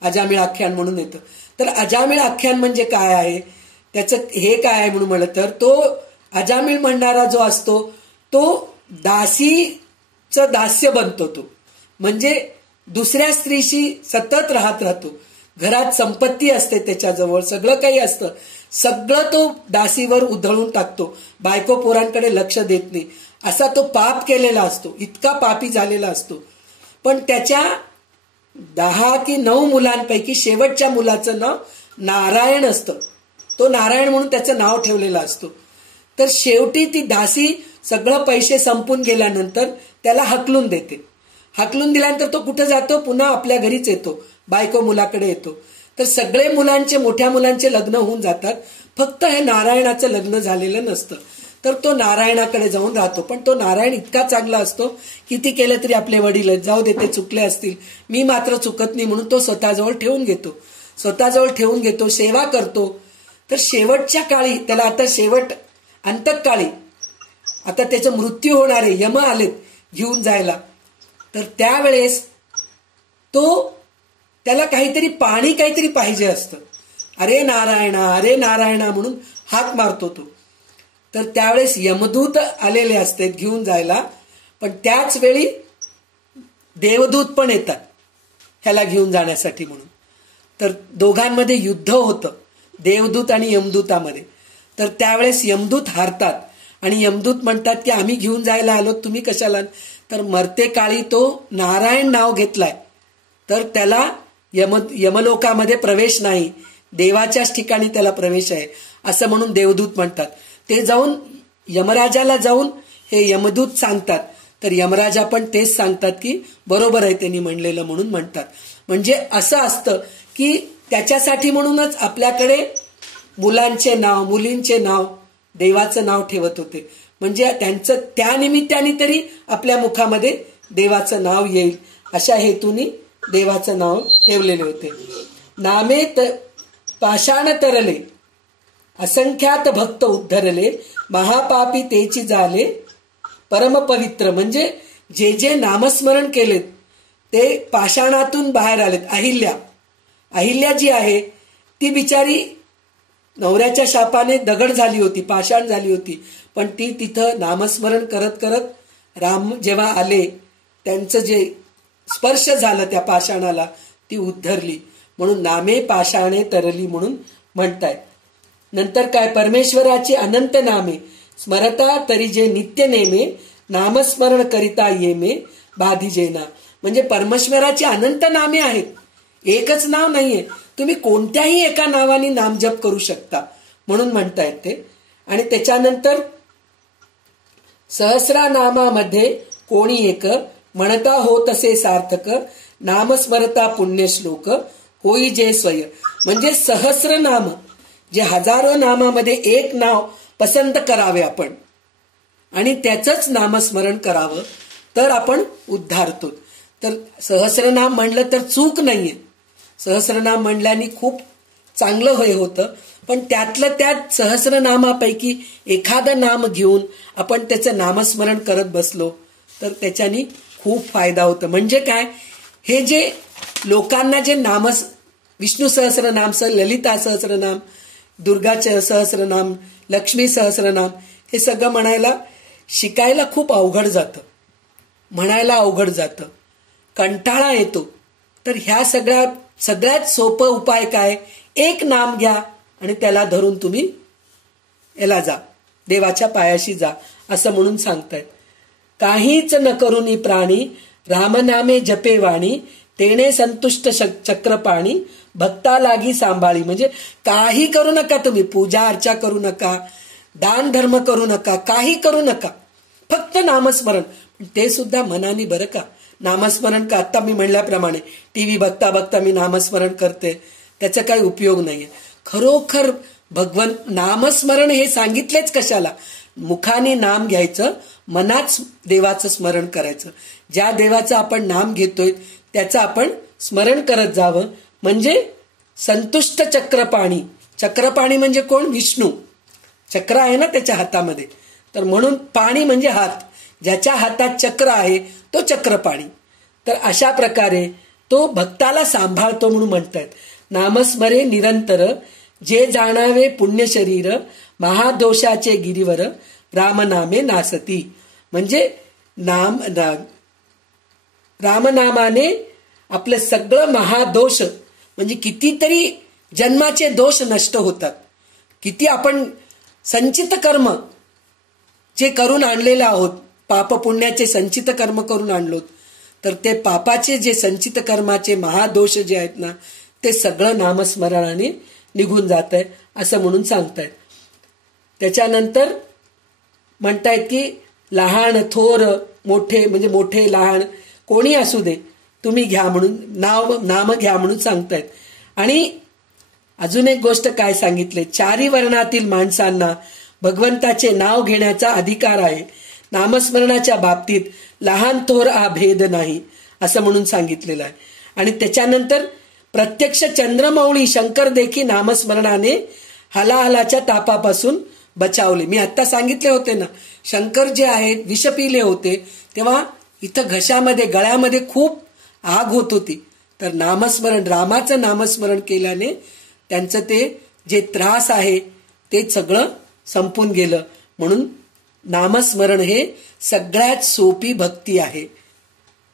अजामेळ आख्यान म्हणून येतं. तर अजामेळ आख्यान म्हणजे काय आहे, त्याचं हे काय आहे म्हणून म्हणलं तर, तो अजामेळ म्हणणारा जो असतो तो दासीचं दास्य बनतो. तो म्हणजे दुसऱ्या स्त्रीशी सतत राहतो, घरात संपत्ती असते त्याच्याजवळ, सगळं काही असतं, सगळं तो दासीवर उधळून टाकतो, बायको पोरांकडे लक्ष देत नाही, असा तो पाप केलेला असतो, इतका पापी झालेला असतो. पण त्याच्या 10 की 9 मुलांपैकी शेवटच्या मुलाचं नाव नारायण असतं, तो नारायण म्हणून त्याचं नाव ठेवलेलं असतो. तर शेवटी ती दासी सगळं पैसे संपून गेल्यानंतर त्याला हकलून देते. हकलून दिल्यानंतर तो कुठे जातो, पुन्हा आपल्या घरीच येतो, बायको मुलाकडे येतो. तर सगळे मुलांचे, मोठ्या मुलांचे लग्न होऊन जातात, फक्त हे नारायणाचं लग्न झालेलं नसतं. तर तो नारायणाकडे जाऊन राहतो. पण तो नारायण इतका चांगला असतो, किती केलं तरी आपले वडील जाऊ दे, ते चुकले असतील, मी मात्र चुकत नाही म्हणून तो स्वतःजवळ ठेवून घेतो, स्वतःजवळ ठेवून घेतो, सेवा करतो. तर शेवटच्या काळी त्याला, आता शेवट अंतकाळी, आता त्याचा मृत्यू होणार आहे, यम आलेत घेऊन जायला, तर त्यावेळेस तो त्याला काहीतरी पाणी काहीतरी पाहिजे असतं, अरे नारायणा अरे नारायणा म्हणून हाक मारतो तो. तर त्यावेळेस यमदूत आलेले असते घेऊन जायला, पण त्याच वेळी देवदूत पण येतात ह्याला घेऊन जाण्यासाठी म्हणून. तर दोघांमध्ये युद्ध होतं, देवदूत आणि यमदूतामध्ये. तर त्यावेळेस यमदूत हारतात आणि यमदूत म्हणतात की आम्ही घेऊन जायला आलो, तुम्ही कशाला. तर मरते काळी तो नारायण नाव घेतलाय, तर त्याला यमलोकामध्ये प्रवेश नाही, देवाच्याच ठिकाणी त्याला प्रवेश आहे असं म्हणून देवदूत म्हणतात. ते जाऊन यमराजाला जाऊन हे यमदूत सांगतात, तर यमराजा पण तेच सांगतात की बरोबर आहे त्यांनी म्हणलेलं म्हणून म्हणतात. म्हणजे असं असतं की त्याच्यासाठी म्हणूनच आपल्याकडे मुलांचे नाव, मुलींचे नाव, देवाचं नाव ठेवत होते, म्हणजे त्यांचं त्या निमित्ताने तरी आपल्या मुखामध्ये देवाचं नाव येईल अशा हेतूने देवाचं नाव ठेवलेले होते. नामे पाषाण तरले असंख्यात भक्त उद्धरले, महापापी तेची झाले परमपवित्र. म्हणजे जे जे नामस्मरण केलेत ते पाषाणातून बाहेर आलेत. अहिल्या जी आहे ती बिचारी नवऱ्याच्या शापाने दगड झाली होती, पाषाण झाली होती, पण ती तिथं नामस्मरण करत करत राम जेव्हा आले, त्यांचं जे स्पर्श झालं त्या पाषाणाला, ती उद्धरली. म्हणून नामे पाषाणे तरली म्हणून म्हणतायत. नंतर काय, परमेश्वराची अनंत नामे स्मरता तरी जे नित्य नेमे, नामस्मरण करिता येमे बाधिजेना, म्हणजे परमेश्वराची अनंत नामे आहेत, एकच नाव नाहीये. तुम्ही कोणत्याही एका नावाने नामजप करू शकता म्हणून म्हणतायत ते. आणि त्याच्यानंतर सहस्रा नामामध्ये कोणी एक म्हणता होत असे सार्थक, नामस्मरता पुण्यश्लोक होई जे स्वय. म्हणजे सहस्र नाम, जे हजारो नामामध्ये एक नाव पसंत करावे आपण आणि त्याचंच नामस्मरण करावं तर आपण उद्धारतो. तर सहस्रनाम म्हणलं तर चूक नाहीये. सहस्रनाम म्हणल्याने खूप चांगलं होतं, पण त्यातलं त्यात सहस्रनामापैकी एखादं नाम घेऊन आपण त्याचं नामस्मरण करत बसलो तर त्याच्यानी खूप फायदा होतो. म्हणजे काय, हे जे लोकांना जे विष्णू सहस्रनाम, ललिता सहस्रनाम, दुर्गा सहस्रनाम, लक्ष्मी सहस्रनाम, हे सगळं म्हणायला शिकायला खूप अवघड जातं, म्हणायला अवघड जातं, कंटाळा येतो. तर ह्या सगळ्यात सोपं उपाय काय, एक नाम घ्या आणि त्याला धरून तुम्ही याला जा, देवाच्या पायाशी जा, असं म्हणून सांगतायत. काहीच न करुनी प्राणी, रामनामे जपे वाणी, तेने संतुष्ट चक्रपाणी, भक्ता लागी सांभाळी. म्हणजे काही करू नका तुम्ही, पूजा अर्चा करू नका, दान धर्म करू नका, काही करू नका, फक्त नामस्मरण. ते सुद्धा मनाने बरं का. नामस्मरण का आता मी म्हणल्याप्रमाणे टीव्ही बघता बघता मी नामस्मरण करते, त्याचा काही उपयोग नाहीये. खरोखर भगवंत नामस्मरण हे सांगितलेच कशाला, मुखाने नाम घ्यायचं, मनात देवाचं स्मरण करायचं. ज्या देवाचं आपण नाम घेतोय त्याचं आपण स्मरण करत जावं. म्हणजे संतुष्ट चक्रपाणी, चक्रपाणी म्हणजे कोण, विष्णू. चक्र आहे ना त्याच्या हातामध्ये, तर म्हणून पाणी म्हणजे हात, ज्याच्या हातात चक्र आहे तो चक्रपाणी. तर अशा प्रकारे तो भक्ताला सांभाळतो म्हणून म्हणतात. नामस्मरे निरंतर, जे जाणावे पुण्य शरीर, महादोषाचे गिरीवर, रामनामे नासती. म्हणजे रामनामाने आपलं सगळं महादोष, म्हणजे कितीतरी जन्माचे दोष नष्ट होतात. किती आपण संचित कर्म जे करून आणलेलं आहोत, पाप पुण्याचे संचित कर्म करून आणलोत, तर ते पापाचे जे संचित कर्माचे महादोष जे आहेत ना, ते सगळं नामस्मरणाने निघून जात आहे असं म्हणून सांगतायत. त्याच्यानंतर म्हणतायत की लहान थोर मोठे, म्हणजे मोठे लहान कोणी असू दे, तुम्ही घ्या म्हणून नाम घ्या म्हणून सांगतायत. आणि अजून एक गोष्ट काय सांगितले, चारी वर्णातील माणसांना भगवंताचे नाव घेण्याचा अधिकार आहे. नामस्मरणाच्या बाबतीत लहान थोर हा भेद नाही असं म्हणून सांगितलेलं आहे. आणि त्याच्यानंतर प्रत्यक्ष चंद्रमौळी शंकर देखील नामस्मरणाने हलाहलाच्या तापापासून बचावले. मी आता सांगितले होते ना, शंकर जे आहेत विष पिले होते तेव्हा इथं घशामध्ये गळ्यामध्ये खूप आग होत होती. तर नामस्मरण, रामाचं नामस्मरण केल्याने त्यांचं ते जे त्रास आहे ते सगळं संपून गेलं. म्हणून नामस्मरण हे सगळ्यात सोपी भक्ती आहे.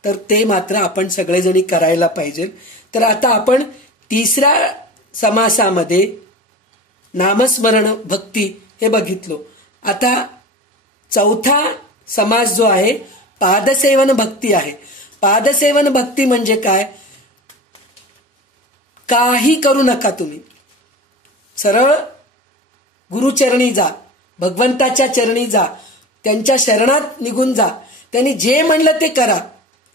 तर ते मात्र आपण सगळेजणी करायला पाहिजे. तर आता आपण तिसऱ्या समासामध्ये नामस्मरण भक्ती हे बघितलो. आता चौथा समास जो आहे पादसेवन भक्ती आहे. पादसेवन भक्ती म्हणजे काय, काही करू नका तुम्ही, सरळ गुरुचरणी जा, भगवंताच्या चरणी जा, त्यांच्या शरणात निघून जा, त्यांनी जे म्हणलं ते करा,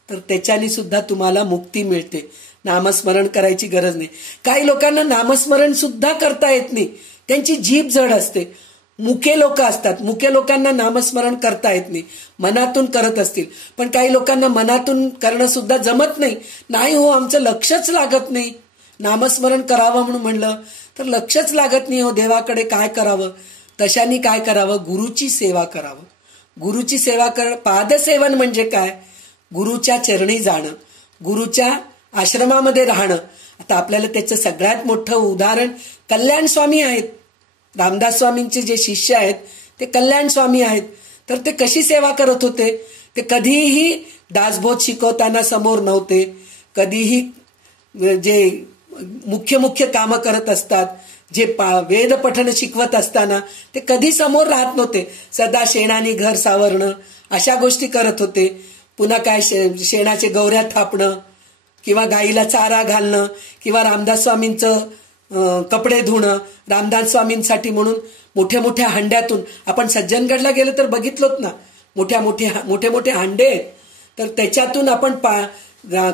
तर त्याच्याने सुद्धा तुम्हाला मुक्ती मिळते. नामस्मरण करायची गरज नाही. काही लोकांना नामस्मरण सुद्धा करता येत नाही, त्यांची जीभ जड असते. मुके लोक असतात, मुके लोकांना नामस्मरण करता येत नाही, मनातून करत असतील. पण काही लोकांना मनातून करणं सुद्धा जमत नाही. नाही हो, आमचं लक्षच लागत नाही. नामस्मरण करावं म्हणून म्हणलं तर लक्षच लागत नाही हो देवाकडे, काय करावं. तशानी काय करावं, गुरुची सेवा करावं. गुरुची सेवा पादसेवन म्हणजे काय, गुरुच्या चरणी जाणं, गुरुच्या आश्रमामध्ये राहणं. आता आपल्याला त्याचं सगळ्यात मोठं उदाहरण कल्याण स्वामी आहेत. रामदास स्वामींचे जे शिष्य आहेत ते कल्याण स्वामी आहेत. तर ते कशी सेवा करत होते, ते कधीही दासबोध शिकवताना समोर नव्हते, कधीही जे मुख्य कामं करत असतात, जे वेद पठण शिकवत असताना ते कधी समोर राहत नव्हते. सदा शेणाने घर सावरणं अशा गोष्टी करत होते. पुन्हा काय शेणाचे गवऱ्या थापणं किंवा गाईला चारा घालणं किंवा रामदास स्वामींचं कपडे धुणं, रामदास स्वामींसाठी म्हणून मोठ्या मोठ्या हांड्यातून आपण सज्जनगडला गेलो तर बघितलोत ना, मोठे मोठे हांडे आहेत, तर त्याच्यातून आपण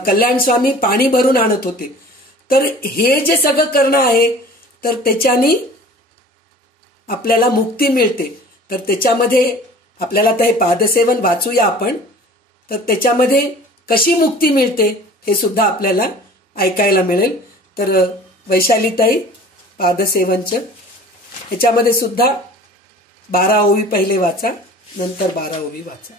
कल्याण स्वामी पाणी भरून आणत होते. तर हे जे सगळं करणं आहे तर त्याच्यानी आपल्याला मुक्ती मिळते. तर त्याच्यामध्ये आपल्याला आता हे पादसेवन वाचूया आपण. तर त्याच्यामध्ये कशी मुक्ती मिळते हे सुद्धा आपल्याला ऐकायला मिळेल. तर वैशालीताई पादसेवनचं ह्याच्यामध्ये सुद्धा 12 ओवी पहिले वाचा, नंतर 12 ओवी वाचा.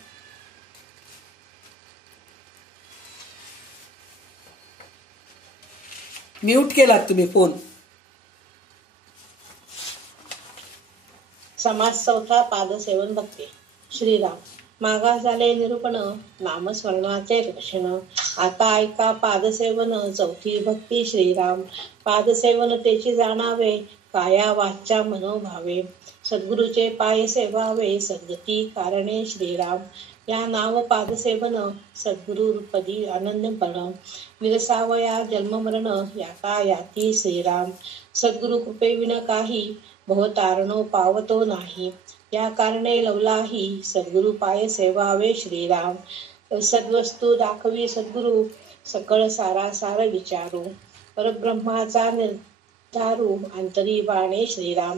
म्यूट केलात तुम्ही फोन. समास चौथा पादसेवन भक्ती. श्रीराम. मागा झाले निरूपण नामस्मरणाचे लक्षण, आता ऐका पादसेवन चौथी भक्ती. श्रीराम. पादसेवन त्याची जाणावे, काया वाचा मनोभावे, सद्गुरूचे पाय सेवावे, सद्गती कारणे. श्रीराम. या नाव पादसेवन सद्गुरुपदी आनंदपण, निरसावया जन्ममरण याता याती. श्रीराम. सद्गुरु कृपेविन काही भवतारणो पावतो नाही, या कारणे लवलाही सद्गुरु पाय सेवावे. श्रीराम. सद्वस्तू दाखवी सद्गुरु, सकळ सारासार विचारू, परब्रह्माचा निर्धारू अंतरी बाणे. श्रीराम.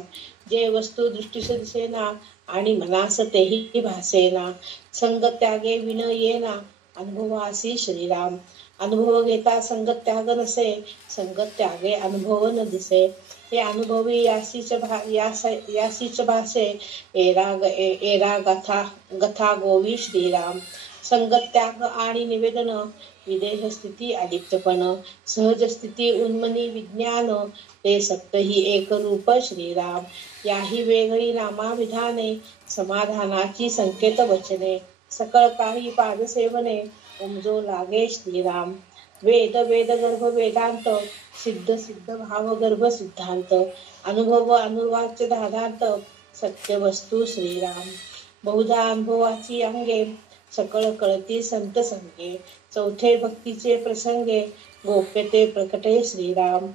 जे वस्तू दृष्टीस दिसेना आणि मनास तेही भासेना, संग त्यागे विन येना अनुभवासी. श्रीराम. अनुभव घेता संग त्याग नसे, संग त्यागे अनुभव न दिसे, हे अनुभवी यासीच भासे, एरा गथा गोवी. श्रीराम. संगत त्याग आणि निवेदन, विदेह स्थिती अलिप्तपण, सहज स्थिती उन्मनी विज्ञान, ते सत्य ही एक रूप. श्रीराम. याही वेगळी नामाविधाने, समाधानाची संकेत वचने, सकळ काही पादसेवने उमजो लागे. श्रीराम. वेद गर्भ वेदांत, सिद्ध भाव गर्भ सिद्धांत, अनुभव अनुवाच्य धादांत, सत्य वस्तू. श्रीराम. बहुधा अनुभवाची अंगे, सकळ कळती संत संगे, चौथे भक्तीचे प्रसंगे, गोप्यते प्रकटे. श्रीराम.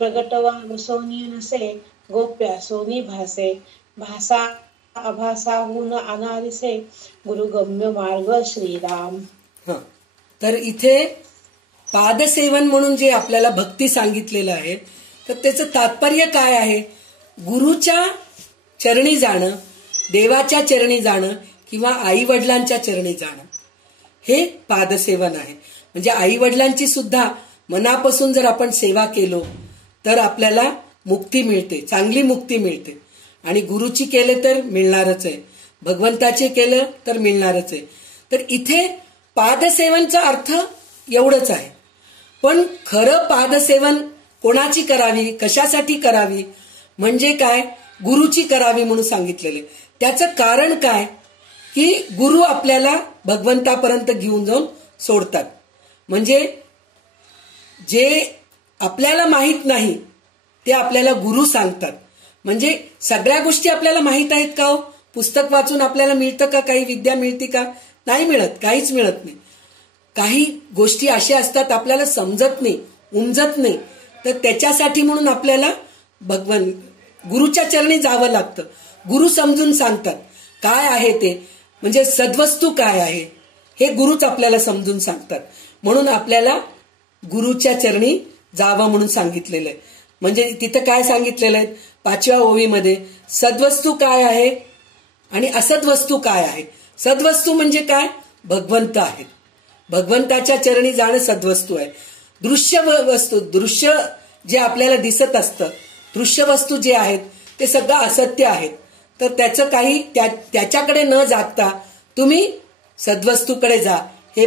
प्रगटवा सोनी नसे, गोप्या सोनी भासे, भासा अभासाहून अनादिसे, गुरुगम्य मार्ग. श्रीराम. तर इथे पादसेवन म्हणून जे आपल्याला भक्ती सांगितलेलं आहे, तर त्याचं तात्पर्य काय आहे? गुरुच्या चरणी जाणं, देवाच्या चरणी जाणं किंवा आई वडिलांच्या चरणी जाणं, हे पादसेवन आहे. म्हणजे आई वडिलांची सुद्धा मनापासून जर आपण सेवा केलो तर आपल्याला मुक्ती मिळते, चांगली मुक्ती मिळते. आणि गुरुची केले तर मिळणारच आहे, भगवंताचे केलं तर मिळणारच आहे. तर इथे पादसेवनचा अर्थ एवढंच आहे. पण खरं पादसेवन कोणाची करावी, कशासाठी करावी, म्हणजे काय, गुरुची करावी म्हणून सांगितलेले. त्याचं कारण काय की गुरु आपल्याला भगवंतापर्यंत घेऊन जाऊन सोडतात. म्हणजे जे आपल्याला माहित नाही ते आपल्याला गुरु सांगतात. म्हणजे सगळ्या गोष्टी आपल्याला माहित आहेत का हो? पुस्तक वाचून आपल्याला मिळतं का? काही विद्या मिळते का? नाही मिळत, काहीच मिळत नाही. काही गोष्टी अशा असतात आपल्याला समजत नाही, उमजत नाही. तर त्याच्यासाठी म्हणून आपल्याला गुरुच्या चरणी जावं लागतं. गुरु समजून सांगतात काय आहे ते, म्हणजे सद्वस्तू काय आहे हे गुरुच आपल्याला समजून सांगतात. म्हणून आपल्याला गुरुच्या चरणी जावं म्हणून सांगितलेलं आहे. म्हणजे तिथं काय सांगितलेलं आहे 5व्या ओवीमध्ये, सद्वस्तू काय आहे आणि असद्वस्तू काय आहे. सद्वस्तू म्हणजे काय, भगवंत आहेत, भगवंताच्या चरणी जाणं सद्वस्तू आहे. दृश्य वस्तू, दृश्य जे आपल्याला दिसत असतं, दृश्य वस्तू जे आहेत ते सगळं असत्य आहेत. तर त्याचं काही त्याच्याकडे न जागता तुम्ही सद्वस्तूकडे जा, हे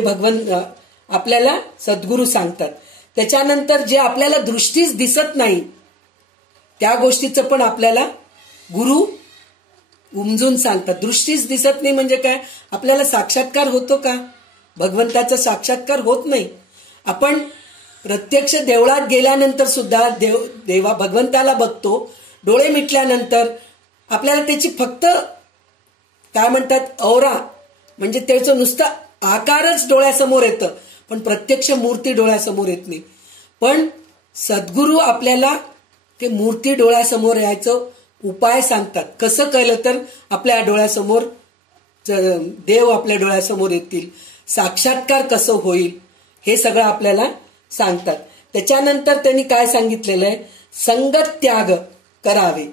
आपल्याला सद्गुरू सांगतात. त्याच्यानंतर जे आपल्याला दृष्टीच दिसत नाही त्या गोष्टीचं पण आपल्याला गुरु उमजून सांगतात. दृष्टीच दिसत नाही म्हणजे काय, आपल्याला साक्षात्कार होतो का? भगवंताचा साक्षात्कार होत नाही. आपण प्रत्यक्ष देवळात गेल्यानंतर सुद्धा भगवंताला बघतो, डोळे मिटल्यानंतर आपल्याला त्याची फक्त काय म्हणतात औरा, म्हणजे त्याचं नुसतं आकारच डोळ्यासमोर येतं, पण प्रत्यक्ष मूर्ती डोळ्यासमोर येत नाही. पण सद्गुरू आपल्याला ते मूर्ती डोळ्यासमोर यायचं उपाय सांगतात. कसं कळलं तर आपल्या डोळ्यासमोर देव आपल्या डोळ्यासमोर येतील, साक्षात्कार कसं होईल हे सगळं आपल्याला सांगतात. त्याच्यानंतर त्यांनी काय सांगितलेलं आहे, संगत त्याग करावे.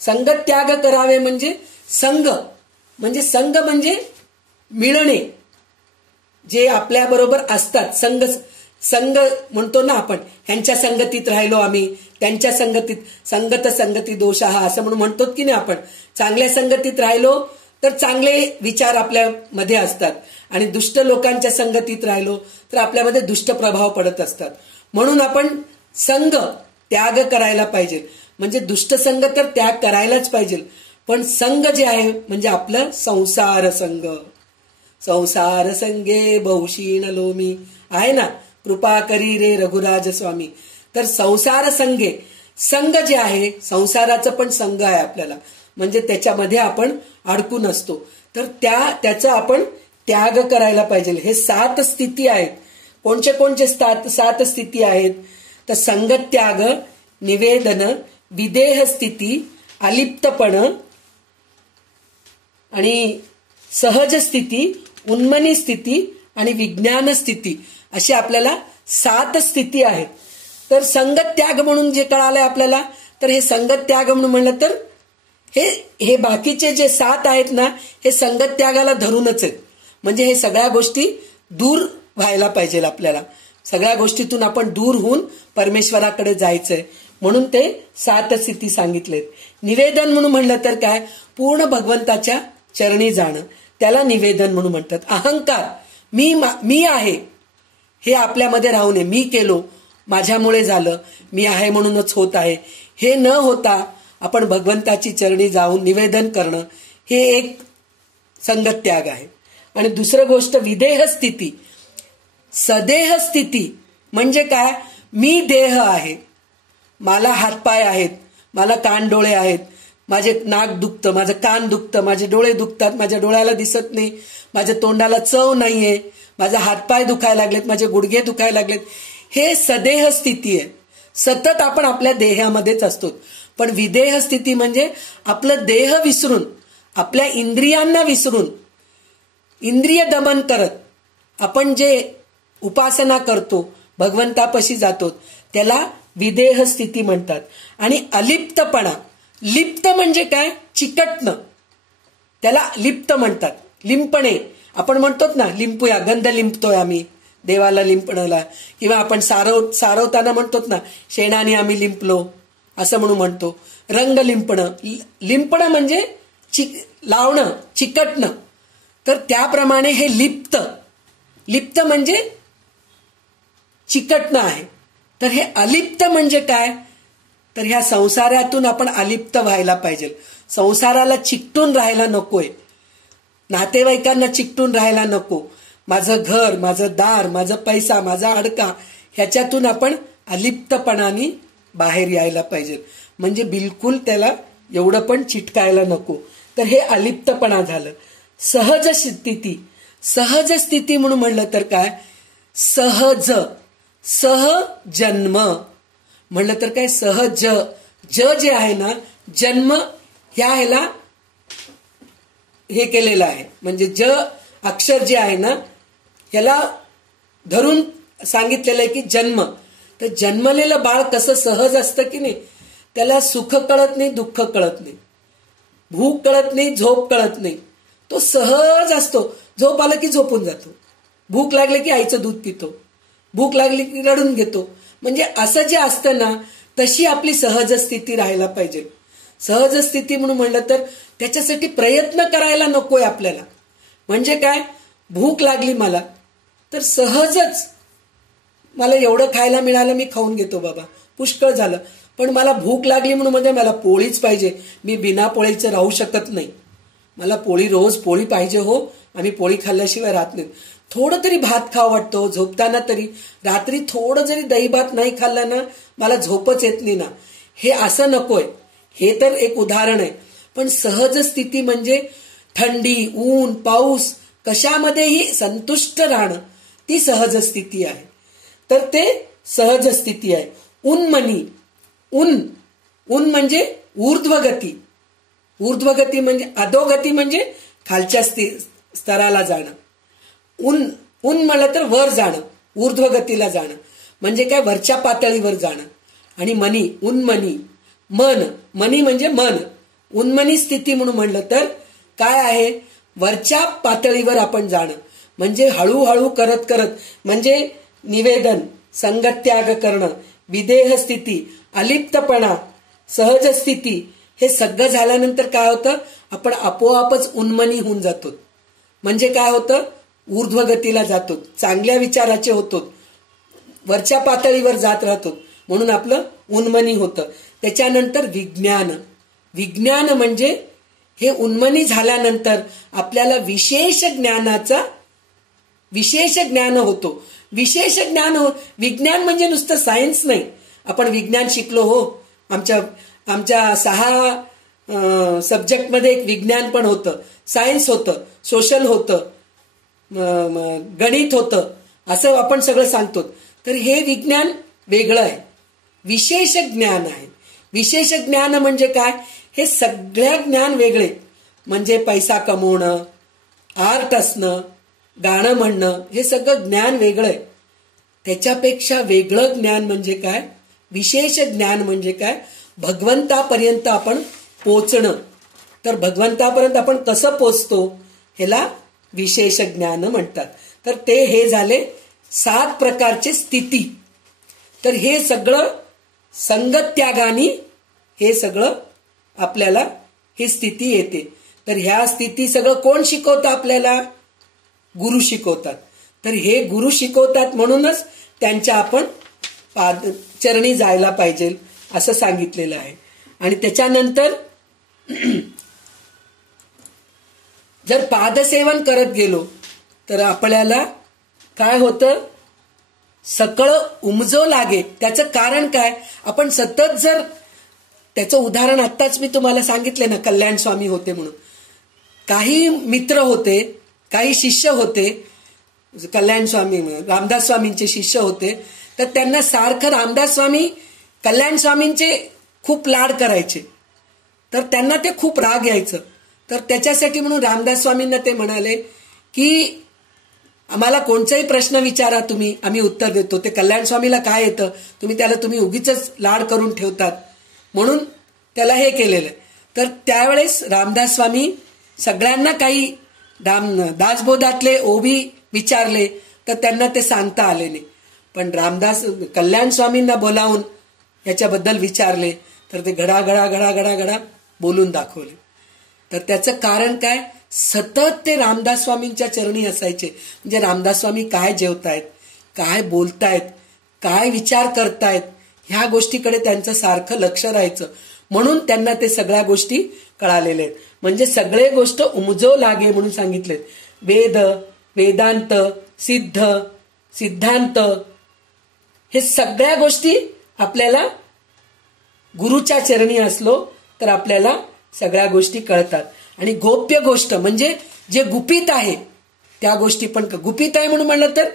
संगत त्याग करावे म्हणजे संग म्हणजे मिळणे, जे आपल्या बरोबर असतात. संग म्हणतो ना आपण, ह्यांच्या संगतीत राहिलो आम्ही, त्यांच्या संगतीत, संगती दोष हा असं म्हणून म्हणतो की नाही आपण. चांगल्या संगतीत राहिलो तर चांगले विचार आपल्यामध्ये असतात, आणि दुष्ट लोकांच्या संगतीत राहिलो तर आपल्यामध्ये दुष्ट प्रभाव पडत असतात. म्हणून आपण संग त्याग करायला पाहिजे. म्हणजे दुष्ट संग तर त्याग करायलाच पाहिजे, पण संग जे आहे म्हणजे आपलं संसार संग. संसार संगे बहुशीण लोमी आहे ना, कृपा करी रे रघुराज स्वामी. तर संसार संगे, संग जे आहे संसाराचं पण संग आहे आपल्याला, म्हणजे त्याच्यामध्ये आपण अडकून असतो. तर त्याचा आपण त्याग करायला पाहिजे. हे 7 स्थिती आहेत. कोणचे 7 स्थिती आहेत तर संगत त्याग, निवेदन, विदेह स्थिती, अलिप्तपण आणि सहज स्थिती, उन्मनी स्थिती आणि विज्ञान स्थिती, अशी आपल्याला 7 स्थिती आहेत. तर संगत त्याग म्हणून जे कळालंय आपल्याला, तर हे संगत त्याग म्हणून म्हणलं तर हे बाकीचे जे 7 आहेत ना, हे संगत त्यागाला धरूनच आहेत. म्हणजे हे सगळ्या गोष्टी दूर व्हायला पाहिजे आपल्याला. सगळ्या गोष्टीतून आपण दूर होऊन परमेश्वराकडे जायचंय, म्हणून ते 7 स्थिती सांगितलेत. निवेदन म्हणून म्हणलं तर काय, पूर्ण भगवंताच्या चरणी जाणं, त्याला निवेदन म्हणून म्हणतात. अहंकार, मी आहे हे आपल्यामध्ये राहू नये. मी केलो, माझ्यामुळे झालं, मी आहे म्हणूनच होत आहे, हे न होता आपण भगवंताची चरणी जाऊन निवेदन करणं, हे एक संगत त्याग आहे. आणि दुसरं गोष्ट विदेह स्थिती. सदेह स्थिती म्हणजे काय, मी देह आहे, मला हातपाय आहेत, मला कान डोळे आहेत, माझे नाक दुखतं, माझं कान दुखतं, माझे डोळे दुखतात, माझ्या डोळ्याला दिसत नाही, माझ्या तोंडाला चव नाहीये, माझे हातपाय दुखायला लागलेत, माझे गुडघे दुखायला लागलेत. हे सदेह स्थिती आहे. सतत आपण आपल्या देहामध्येच असतो. पण विदेह स्थिती म्हणजे आपलं देह विसरून, आपल्या इंद्रियांना विसरून, इंद्रिय दमन करत आपण जे उपासना करतो, भगवंतापाशी जातो, त्याला विदेह स्थिती म्हणतात. आणि अलिप्तपणा, लिप्त म्हणजे काय, चिकटणं, त्याला लिप्त म्हणतात. लिंपणे, आपण म्हणतो ना लिंपूया, गंध लिंपतोय आम्ही देवाला लिंपणाला, किंवा आपण सारवताना म्हणतो ना शेणाने आम्ही लिंपलो असं म्हणून म्हणतो. रंग लिंपणं, लिंपणं म्हणजे लावणं, चिकटणं. तर त्याप्रमाणे हे लिप्त म्हणजे चिकटणं आहे. तर हे अलिप्त म्हणजे काय, तर ह्या संसारातून आपण अलिप्त व्हायला पाहिजे. संसाराला चिकटून राहायला नकोय, नातेवाईकांना चिकटून राहायला नको. माझं घर, माझं दार, माझा पैसा, माझा अडका, ह्याच्यातून आपण अलिप्तपणाने बाहेर यायला पाहिजे. म्हणजे बिलकुल त्याला एवढं पण चिटकायला नको. तर हे अलिप्तपणा झालं. सहज स्थिती म्हणून म्हणलं तर काय, सहजन्म म्हणलं तर काय, सहज जे आहे ना, जन्म ह्याला हे केलेलं आहे. म्हणजे अक्षर जे आहे ना, याला धरून सांगितलेलं आहे की जन्म. तर जन्मलेलं बाळ कसं सहज असतं की नाही, त्याला सुख कळत नाही, दुःख कळत नाही, भूक कळत नाही, झोप कळत नाही, तो सहज असतो. झोप आलं की झोपून जातो, भूक लागली की आईचं दूध पितो, भूक लागली की रडून घेतो. म्हणजे असं जे असतं ना, तशी आपली सहज स्थिती राहायला पाहिजे. सहज स्थिती म्हणून म्हणलं तर त्याच्यासाठी प्रयत्न करायला नकोय आपल्याला. म्हणजे काय, भूक लागली मला तर सहजच मला एवढं खायला मिळालं, मी खाऊन घेतो बाबा, पुष्कळ झालं. पण मला भूक लागली म्हणून म्हणजे मला पोळीच पाहिजे, मी बिना पोळीचं राहू शकत नाही, मला रोज पोळी पाहिजे हो, आम्ही पोळी खाल्ल्याशिवाय राहत नाही. थोडं तरी भात खावं वाटतो झोपताना, तरी रात्री थोडं जरी दही भात नाही खाल्ला ना, मला झोपच येत नाही ना. हे असं नकोय. हे तर एक उदाहरण आहे. पण सहज स्थिती म्हणजे थंडी, ऊन, पाऊस कशामध्येही संतुष्ट राहणं ती सहज स्थिती आहे. तर ते सहज स्थिती आहे. उन्मनी, उन म्हणजे ऊर्ध्वगती, ऊर्ध्वगती म्हणजे अधोगती म्हणजे खालच्या स्तराला जाणं. उन म्हणलं तर वर जाणं, ऊर्ध्वगतीला जाणं म्हणजे काय, वरच्या पातळीवर जाणं. आणि मनी, उन्मनी, मन, मनी म्हणजे मन. उन्मनी स्थिती म्हणून म्हणलं तर काय आहे, वरच्या पातळीवर आपण जाणं म्हणजे हळूहळू करत करत, म्हणजे निवेदन, संगत्याग करणं, विदेह स्थिती, अलिप्तपणा, सहज स्थिती, हे सगळं झाल्यानंतर काय होतं, आपण आपोआपच उन्मनी होऊन जातो. म्हणजे काय होतं, ऊर्ध्वगतीला जातो, चांगल्या विचाराचे होतो, वरच्या पातळीवर जात राहतो, म्हणून आपलं उन्मनी होतं. त्याच्यानंतर विज्ञान, विज्ञान म्हणजे हे उन्मनी झाल्यानंतर आपल्याला विशेष ज्ञान होतो. विशेष ज्ञान विज्ञान म्हणजे नुसतं सायन्स नाही. आपण विज्ञान शिकलो हो, आमच्या 6 सब्जेक्टमध्ये एक विज्ञान पण होतं, सायन्स होतं, सोशल होतं, गणित होतं, असं आपण सगळं सांगतो. तर हे विज्ञान वेगळं आहे, विशेष ज्ञान आहे. विशेष ज्ञान म्हणजे काय, हे सगळ्या ज्ञान वेगळे, म्हणजे पैसा कमवणं, आर्ट असणं, गाणं म्हणणं, हे सगळं ज्ञान वेगळं आहे. त्याच्यापेक्षा वेगळं ज्ञान म्हणजे काय, विशेष ज्ञान म्हणजे काय, भगवंतापर्यंत आपण पोचणं. तर भगवंतापर्यंत आपण कसं पोचतो ह्याला विशेष ज्ञान म्हणतात. तर ते हे झाले 7 प्रकारचे स्थिती. तर हे सगळं संगत्यागानी हे सगळं आपल्याला ही स्थिती येते. तर ह्या स्थिती सगळं कोण शिकवतं आपल्याला, गुरु शिकवतात. तर हे गुरु शिकवतात म्हणूनच त्यांच्या आपण चरणी जायला पाहिजे असं सांगितलेलं आहे. आणि त्याच्यानंतर जर पादसेवन करत गेलो तर आपल्याला काय होतं, सकळ उमजो लागे. त्याचं कारण काय, आपण सतत जर, त्याचं उदाहरण आत्ताच मी तुम्हाला सांगितले ना, कल्याण स्वामी होते म्हणून. काही मित्र होते, काही शिष्य होते, कल्याण स्वामी रामदास स्वामींचे शिष्य होते. तर त्यांना सारखं रामदास स्वामी कल्याण स्वामींचे खूप लाड करायचे. तर त्यांना ते खूप राग यायचं. तर त्याच्यासाठी म्हणून रामदास स्वामींना ते म्हणाले की आम्हाला कोणताही प्रश्न विचारा तुम्ही, आम्ही उत्तर देतो. ते कल्याण स्वामीला काय येतं, तुम्ही उगीच लाड करून ठेवतात, म्हणून त्याला हे केलेलं. तर त्यावेळेस रामदास स्वामी सगळ्यांना काही दासबोधातले ओबी विचारले तर त्यांना ते सांगता आले नाही. पण कल्याण स्वामींना बोलावून याच्याबद्दल विचारले तर ते घडा बोलून दाखवले. तर त्याचं कारण काय, सतत ते रामदास स्वामींच्या चरणी असायचे. म्हणजे रामदास स्वामी काय जेवतायत, काय बोलतायत, काय विचार करतायत, ह्या गोष्टीकडे त्यांचं सारखं लक्ष राहायचं. म्हणून त्यांना ते सगळ्या गोष्टी कळालेल्या आहेत. म्हणजे सगळे गोष्ट उमजो लागे म्हणून सांगितलेत. वेद, वेदांत, सिद्धांत, हे सगळ्या गोष्टी आपल्याला गुरुच्या चरणी असलो तर आपल्याला सगळ्या गोष्टी कळतात. आणि गोप्य गोष्ट म्हणजे जे गुपित आहे त्या गोष्टी पण, गुपित आहे म्हणून म्हणलं तर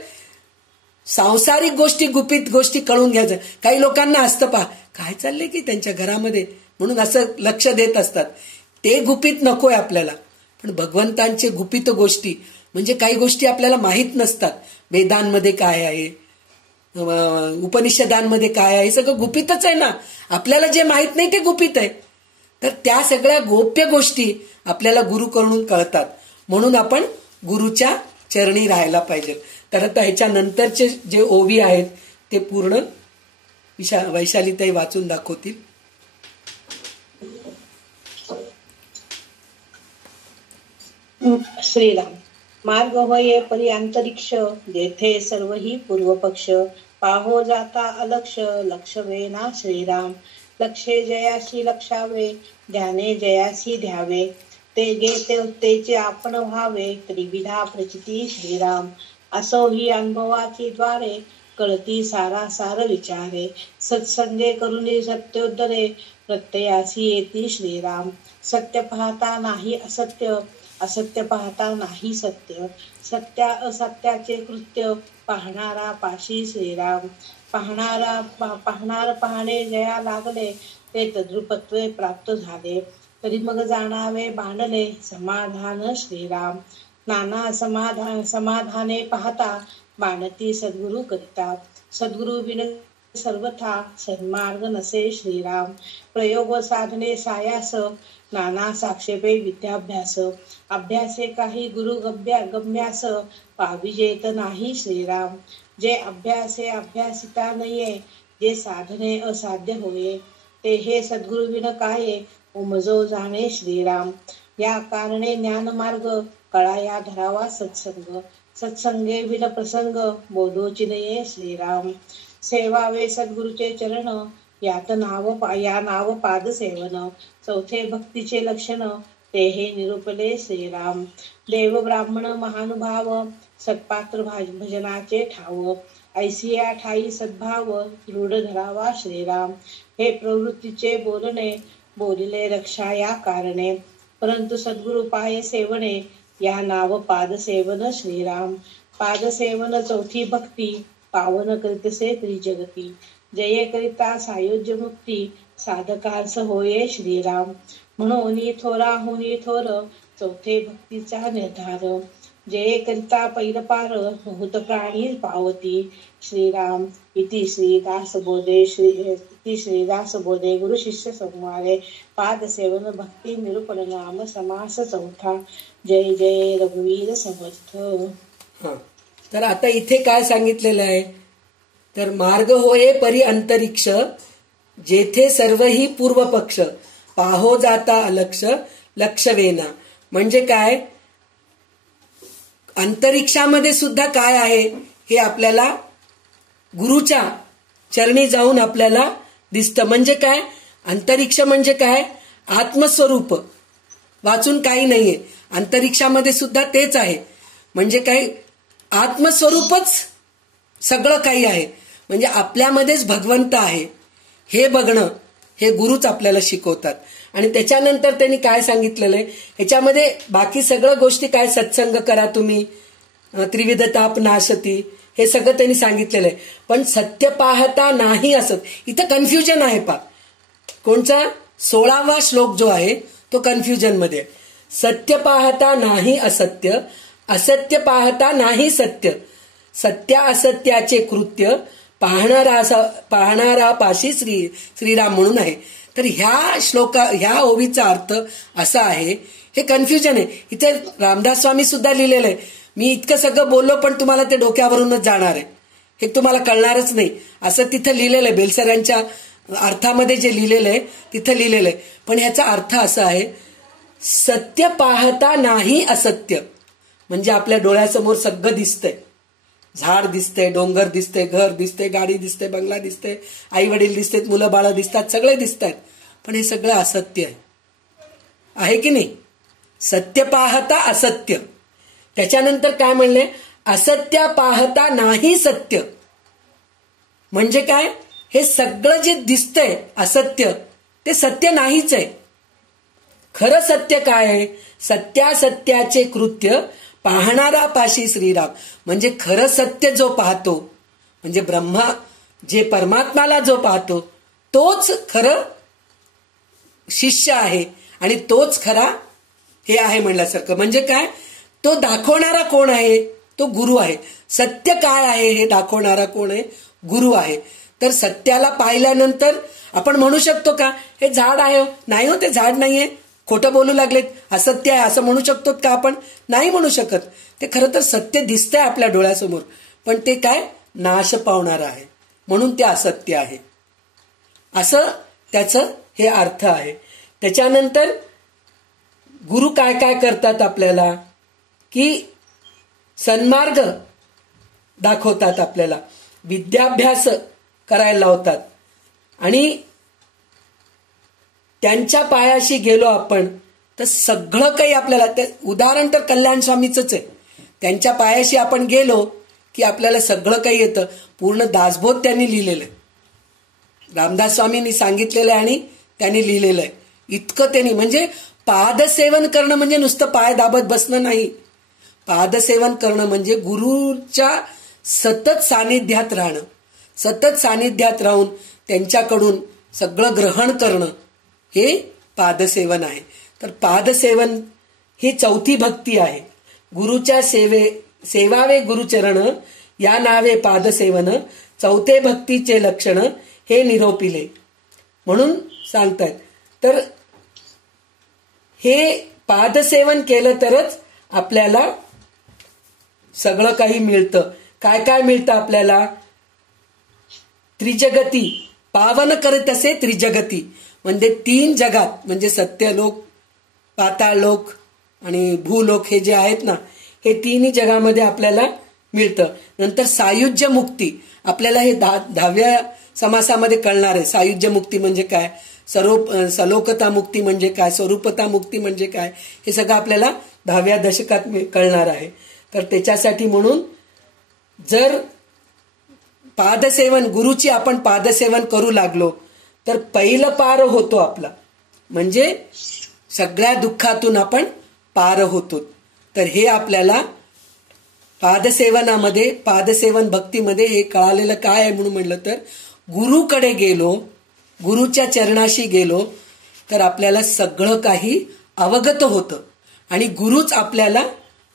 सांसारिक गोष्टी, गुपित गोष्टी कळून घ्यायचं. काही लोकांना असतं पहा, काय चाललंय की त्यांच्या घरामध्ये, म्हणून असं लक्ष देत असतात. ते गुपित नकोय आपल्याला. पण भगवंतांचे गुपित गोष्टी म्हणजे काही गोष्टी आपल्याला माहीत नसतात. वेदांमध्ये काय आहे, उपनिषदांमध्ये काय आहे, सगळं गुपितच आहे ना. आपल्याला जे माहीत नाही ते गुपित आहे. तर त्या सगळ्या गोप्य गोष्टी आपल्याला गुरुकडून कळतात. म्हणून आपण गुरुच्या चरणी राहायला पाहिजे. तर आता ह्याच्यानंतरचे जे ओवी आहेत ते पूर्ण वैशालीताई वाचून दाखवतील. श्रीराम. मार्ग होये परी अंतरिक्ष, जेथे सर्व ही पूर्वपक्ष. पाहो जाता अलक्ष, लक्ष वेना श्रीराम. लक्षे जयाशी लक्षावे, ध्याने जयाशी ध्यावे. ते गे तेचे आपण व्हावे, त्रिविधा प्रचिती श्रीराम. असो ही अनुभवाची द्वारे, कळती सारा सार विचारे. सत्संगे करुणी सत्योद्धरे, प्रत्ययासी येती श्रीराम. सत्य पाहता नाही असत्य, असत्य पाहता नाही सत्य, सत्या असत्याचे कृत्य, पाहणारा पाशी श्रीराम. पाहणार पाहणे जया लागले, ते तद्रुपत्वे प्राप्त झाले. तरी मग जाणावे बांधले, समाधान श्रीराम. नाना समाधाने पाहता, बाणती सद्गुरु करिता. सद्गुरु बिन सर्वथा सन्मार्ग नसे श्रीराम. प्रयोग व साधने सायास, नाना साक्षेपे विद्याभ्यास. अभ्यासे काही गुरु गम्यास, पाविजेत नाही श्रीराम. जे अभ्यासे अभ्यासिता नये, जे साधने असाध्य होये. ते हे सद्गुरु विन काये, उमजो जाणे श्रीराम. या कारणे ज्ञानमार्ग, कळाया धरावा सत्संग. सत्संगे विन प्रसंग, बोधोची नये श्रीराम. सेवावे सद्गुरुचे चरण, या नाव पाद सेवन. चौथे भक्तीचे लक्षण, ते हे निरूपले श्रीराम. देव ब्राह्मण महानुभाव, सत्पात्र भजनाचे ठाव. ऐसिया ठाई सद्भाव, दृढ धरावा श्रीराम. हे प्रवृत्तीचे बोलणे, बोलिले रक्षा या कारणे. परंतु सद्गुरु पाय सेवणे, या नाव पाद सेवन श्रीराम. पाद सेवन चौथी भक्ती, पावन करीतसे त्रिजगती. जये करिता सायुज्य मुक्ती, साधकार्थ होये श्रीराम. म्हणून थोरा होनी थोर, चौथे भक्तीचा निर्धार. जये करिता पैल पार, बहुत प्राणी पावती श्रीराम. इति श्रीदास बोधे गुरु शिष्य संवादे. पाद सेवन भक्ती निरूपण नाम समास चौथा. जय जय रघुवीर समर्थ. तर आता इथे काय सांगितलेलं आहे, तर मार्ग होये परी अंतरिक्ष, जेथे सर्वही पूर्व पक्ष. पाहो जाता अलक्ष, लक्ष वेना. म्हणजे काय, अंतरिक्षामध्ये सुद्धा काय आहे हे आपल्याला गुरुच्या चरणी जाऊन आपल्याला दिसतं. म्हणजे काय, अंतरिक्ष म्हणजे काय, आत्मस्वरूप वाचून काही नाहीये. अंतरिक्षामध्ये सुद्धा तेच आहे. म्हणजे काय, आत्मस्वरूपच सगळं काही आहे. म्हणजे आपल्यामध्येच भगवंत आहे हे बघणं, हे गुरुच आपल्याला शिकवतात. आणि त्याच्यानंतर त्यांनी काय सांगितलेलं आहे, ह्याच्यामध्ये बाकी सगळं गोष्टी काय, सत्संग करा तुम्ही, त्रिविध ताप नाशती, हे सगळं त्यांनी सांगितलेलं आहे. पण सत्य पाहता नाही असत, इथं कन्फ्युजन आहे. कोणचा 16वा श्लोक जो आहे तो कन्फ्युजन मध्ये. सत्य पाहता नाही असत्य, असत्य पाहता नाही सत्य, सत्या असत्याचे कृत्य, पाहणारा पाशी श्रीराम म्हणून आहे. तर ह्या ओवीचा अर्थ असा आहे, हे कन्फ्युजन आहे. इथे रामदास स्वामी सुद्धा लिहिलेलं आहे. मी इतकं सगळं बोललो पण तुम्हाला ते डोक्यावरूनच जाणार आहे, हे तुम्हाला कळणारच नाही असं तिथं लिहिलेलं आहे. बेलसरांच्या अर्थामध्ये जे लिहिलेलं आहे तिथं लिहिलेलं आहे. पण ह्याचा अर्थ असा आहे, सत्य पाहता नाही असत्य. म्हणजे आपल्या डोळ्यासमोर सगळं दिसतंय, झाड दिसते, डोंगर दिसते, घर दिसते, गाडी दिसते, बंगला दिसते, आई वडील दिसतात, मुलं बाळ दिसतात, सगळे दिसतात. पण हे सगळं असत्य आहे की नाही. सत्य पाहता असत्य. त्याच्यानंतर काय म्हणले, असत्य पाहता नाही सत्य. म्हणजे काय, हे सगळं जे दिसतंय असत्य ते सत्य नाहीच आहे. खरं सत्य काय आहे, सत्यासत्याचे कृत्य, पाहणारा पाशी श्रीराम. म्हणजे खरं सत्य जो पाहतो, म्हणजे ब्रह्मा जे परमात्माला जो पाहतो तोच खरं शिष्य आहे आणि तोच खरा हे आहे म्हणल्यासारखं. म्हणजे काय, तो दाखवणारा कोण आहे, तो गुरु आहे. सत्य काय आहे हे दाखवणारा कोण आहे, गुरु आहे. तर सत्याला पाहिल्यानंतर आपण म्हणू शकतो का हे झाड आहे, नाही हो ते झाड नाहीये, खोटं बोलू लागलेत, असत्य आहे असं म्हणू शकतो का आपण, नाही म्हणू शकत. ते खरं तर सत्य दिसतंय आपल्या डोळ्यासमोर, पण ते काय, नाश पावणारं आहे, म्हणून ते असत्य आहे. असं त्याचं हे अर्थ आहे. त्याच्यानंतर गुरु काय काय करतात आपल्याला, की सन्मार्ग दाखवतात, आपल्याला विद्याभ्यास करायला लावतात. आणि त्यांच्या पायाशी गेलो आपण तर सगळं काही आपल्याला, ते उदाहरण तर कल्याण स्वामीच आहे. त्यांच्या पायाशी आपण गेलो की आपल्याला सगळं काही येतं. पूर्ण दासबोध त्यांनी लिहिलेलं आहे, रामदास स्वामींनी सांगितलेलं आहे आणि त्यांनी लिहिलेलं आहे. इतकं त्यांनी, म्हणजे पादसेवन करणं म्हणजे नुसतं पाय दाबत बसणं नाही. पादसेवन करणं म्हणजे गुरुच्या सतत सानिध्यात राहणं, सतत सानिध्यात राहून त्यांच्याकडून सगळं ग्रहण करणं, हे पादसेवन आहे. तर पादसेवन ही चौथी भक्ती आहे. गुरुच्या सेवावे गुरुचरण, या नावे पादसेवन, चौथे भक्तीचे लक्षण हे निरोपिले म्हणून सांगतात. तर हे पादसेवन केलं तरच आपल्याला सगळं काही मिळतं. काय काय मिळतं आपल्याला? त्रिजगती पावन करीत असे त्रिजगती, म्हणजे 3 जगात, म्हणजे सत्यलोक, पाताळलोक आणि भूलोक, हे जे आहेत ना, हे 3 जगामध्ये आपल्याला मिळतं. नंतर सायुज्य मुक्ती, आपल्याला हे 10व्या समासामध्ये कळणार आहे. सायुज्य मुक्ती म्हणजे काय, सलोकता मुक्ती म्हणजे काय, स्वरूपता मुक्ती म्हणजे काय, हे सगळं आपल्याला 10व्या दशकात कळणार आहे. तर त्याच्यासाठी म्हणून जर पादसेवन, गुरुची आपण पादसेवन करू लागलो तर पहिलं पार होतो आपला, म्हणजे सगळ्या दुःखातून आपण पार होतो. तर हे आपल्याला पादसेवनामध्ये, पादसेवन भक्तीमध्ये हे कळालेलं काय आहे म्हणून म्हटलं तर, गुरुकडे गेलो, गुरुच्या चरणाशी गेलो तर आपल्याला सगळं काही अवगत होतं आणि गुरुच आपल्याला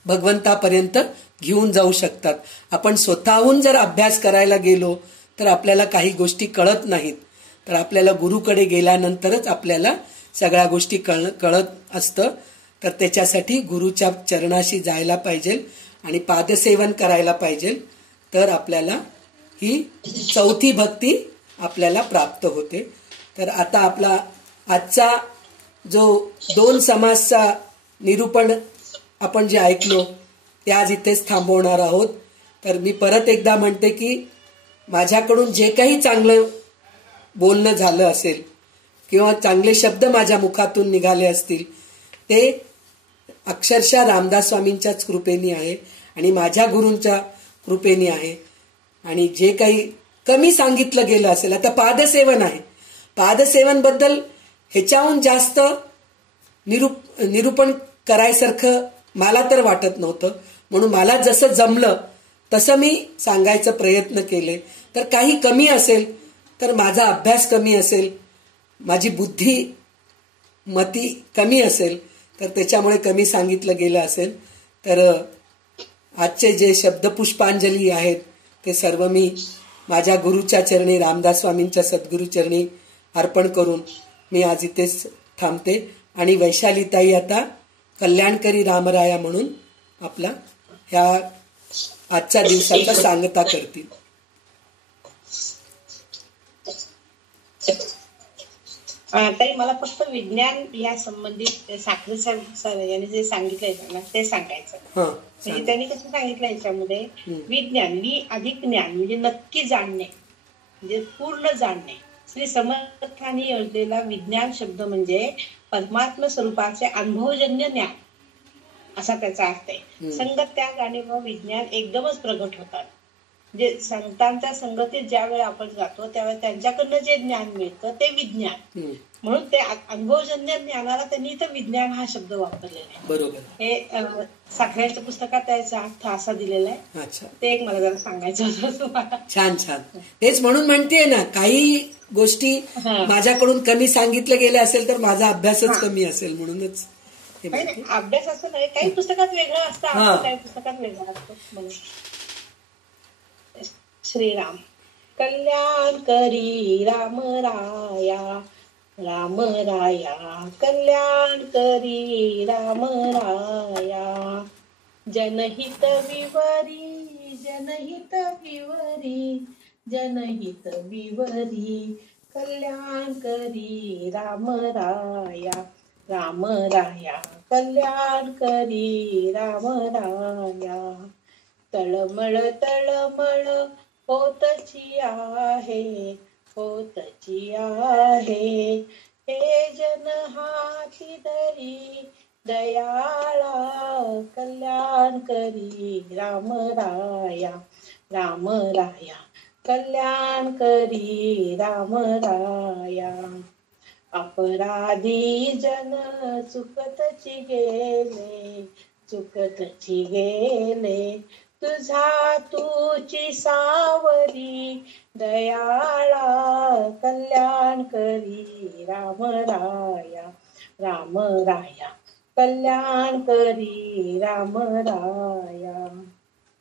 भगवंतापर्यंत घेऊन जाऊ शकतात. आपण स्वतःहून जर अभ्यास करायला गेलो तर आपल्याला काही गोष्टी कळत नाहीत. तर आपल्याला गुरुकडे गेल्यानंतरच आपल्याला सगळ्या गोष्टी कळत असतं. तर त्याच्यासाठी गुरुच्या चरणाशी जायला पाहिजे आणि पादसेवन करायला पाहिजे. तर आपल्याला ही चौथी भक्ती आपल्याला प्राप्त होते. तर आता आपला आजचा जो 2 समासचा निरूपण आपण जे ऐकलो ते आज इथेच थांबवणार आहोत. तर मी परत एकदा म्हणते की माझ्याकडून जे काही चांगलं बोलणं झालं असेल किंवा चांगले शब्द माझ्या मुखातून निघाले असतील ते अक्षरशः रामदास स्वामींच्याच कृपेने आहे आणि माझ्या गुरूंच्या कृपेने आहे. आणि जे काही कमी सांगितलं गेलं असेल, आता पादसेवन आहे, पादसेवन बद्दल ह्याच्याहून जास्त निरूपण करायसारखं मला तर वाटत नव्हतं. म्हणून मला जसं जमलं तसं मी सांगायचा प्रयत्न केले. तर काही कमी असेल तर माझा अभ्यास कमी असेल, माझी बुद्धी मती कमी असेल, तर त्याच्यामुळे कमी सांगितलं गेलं असेल. तर आजचे जे शब्द पुष्पांजली आहेत ते सर्व मी माझ्या गुरुच्या चरणी, रामदास स्वामींच्या सद्गुरुचरणी अर्पण करून मी आज इथेच थांबते. आणि वैशालीताई आता कल्याणकरी रामराया म्हणून आपला ह्या आजच्या दिवसाचा सांगता करतील. ताई, मला फक्त विज्ञान या संबंधित साखरे यांनी जे सांगितलंय ना ते सांगायचं. म्हणजे त्यांनी कसं सांगितलं याच्यामध्ये, विज्ञान अधिक ज्ञान म्हणजे नक्की जाणणे, म्हणजे पूर्ण जाणणे. श्री समर्थांनी योजलेला विज्ञान शब्द म्हणजे परमात्म स्वरूपाचे अनुभवजन्य ज्ञान असा त्याचा अर्थ आहे. संगत त्याग आणि विज्ञान एकदमच प्रगट होतात. म्हणजे संतांच्या संगतीत ज्या वेळेला आपण जातो त्यावेळेला त्यांच्याकडनं जे ज्ञान मिळतं ते विज्ञान. म्हणून ते अनुभवजन्य ज्ञानाला त्यांनी इथं विज्ञान हा शब्द वापरलेला आहे. बरोबर. हे साखरेच्या पुस्तकात त्याचा अर्थ असा दिलेला आहे. ते एक मला जरा सांगायचं होतं तुम्हाला. छान छान. तेच म्हणून म्हणतेय ना, काही गोष्टी माझ्याकडून कमी सांगितलं गेले असेल तर माझा अभ्यासच कमी असेल म्हणूनच. अभ्यास असं नाही, काही पुस्तकात वेगळं असतं, काही पुस्तकात वेगळं असतं म्हणून. श्रीराम. कल्याण करी राम राया, राम राया कल्याण करी राम राया. जनहित विवरी, जनहित विवरी, जनहित विवरी कल्याण करी राम राया, राम राया कल्याण करी राम राया. तळमळ तळमळ होतची आहे, होतची आहे, हे जन हाती धरी दयाळा कल्याण करी राम राया, राम राया कल्याण करी राम राया. अपराधी जन चुकतची गेले, चुकतची गेले. तुझी सावरी दयाळा कल्याण करी राम राया, राम राया कल्याण करी राम राया.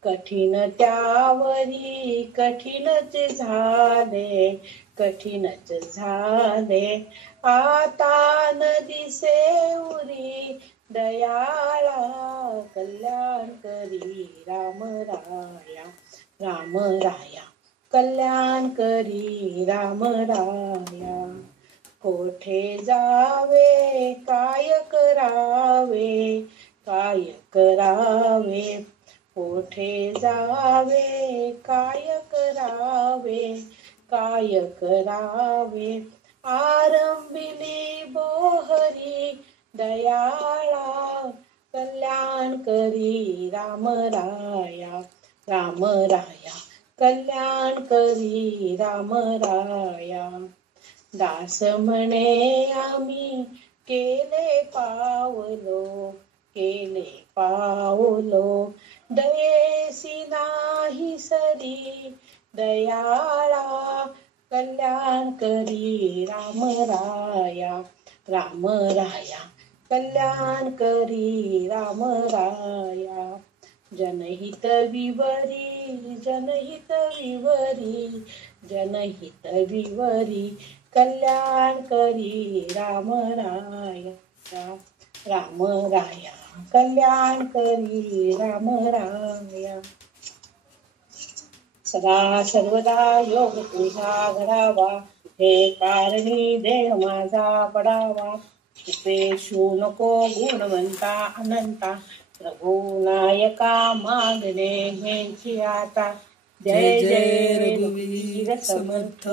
कठीण त्यावरी कठीणच झाले, कठीणच झाले. आता न दिसे उरी दयाळा कल्याण करी राम राया, राम राया कल्याण करी राम राया. कोठे जावे काय करावे, काय करावे. कोठे जावे काय करावे, काय करावे. आरंभिली बोहरी दयाळा कल्याण करी राम राया, राम राया कल्याण करी राम राया. दास म्हणे आम्ही केले पावलो, केले पावलो. दयेसी नाही सरी दयाळा कल्याण करी राम राया, राम राया कल्याण करी राम राया. जनहित विवरी, जनहित विवरी, जनहित विवरी. कल्याण करी राम राया, राम राया कल्याण करी राम राया. सदा सर्वदा योग तुझा घडावा, हे कारणी देह माझा पडावा. उपेक्षू नको गुणवंता अनंता, रघुनायका मागणे हेची आता. जय जय रघुवीर समर्थ.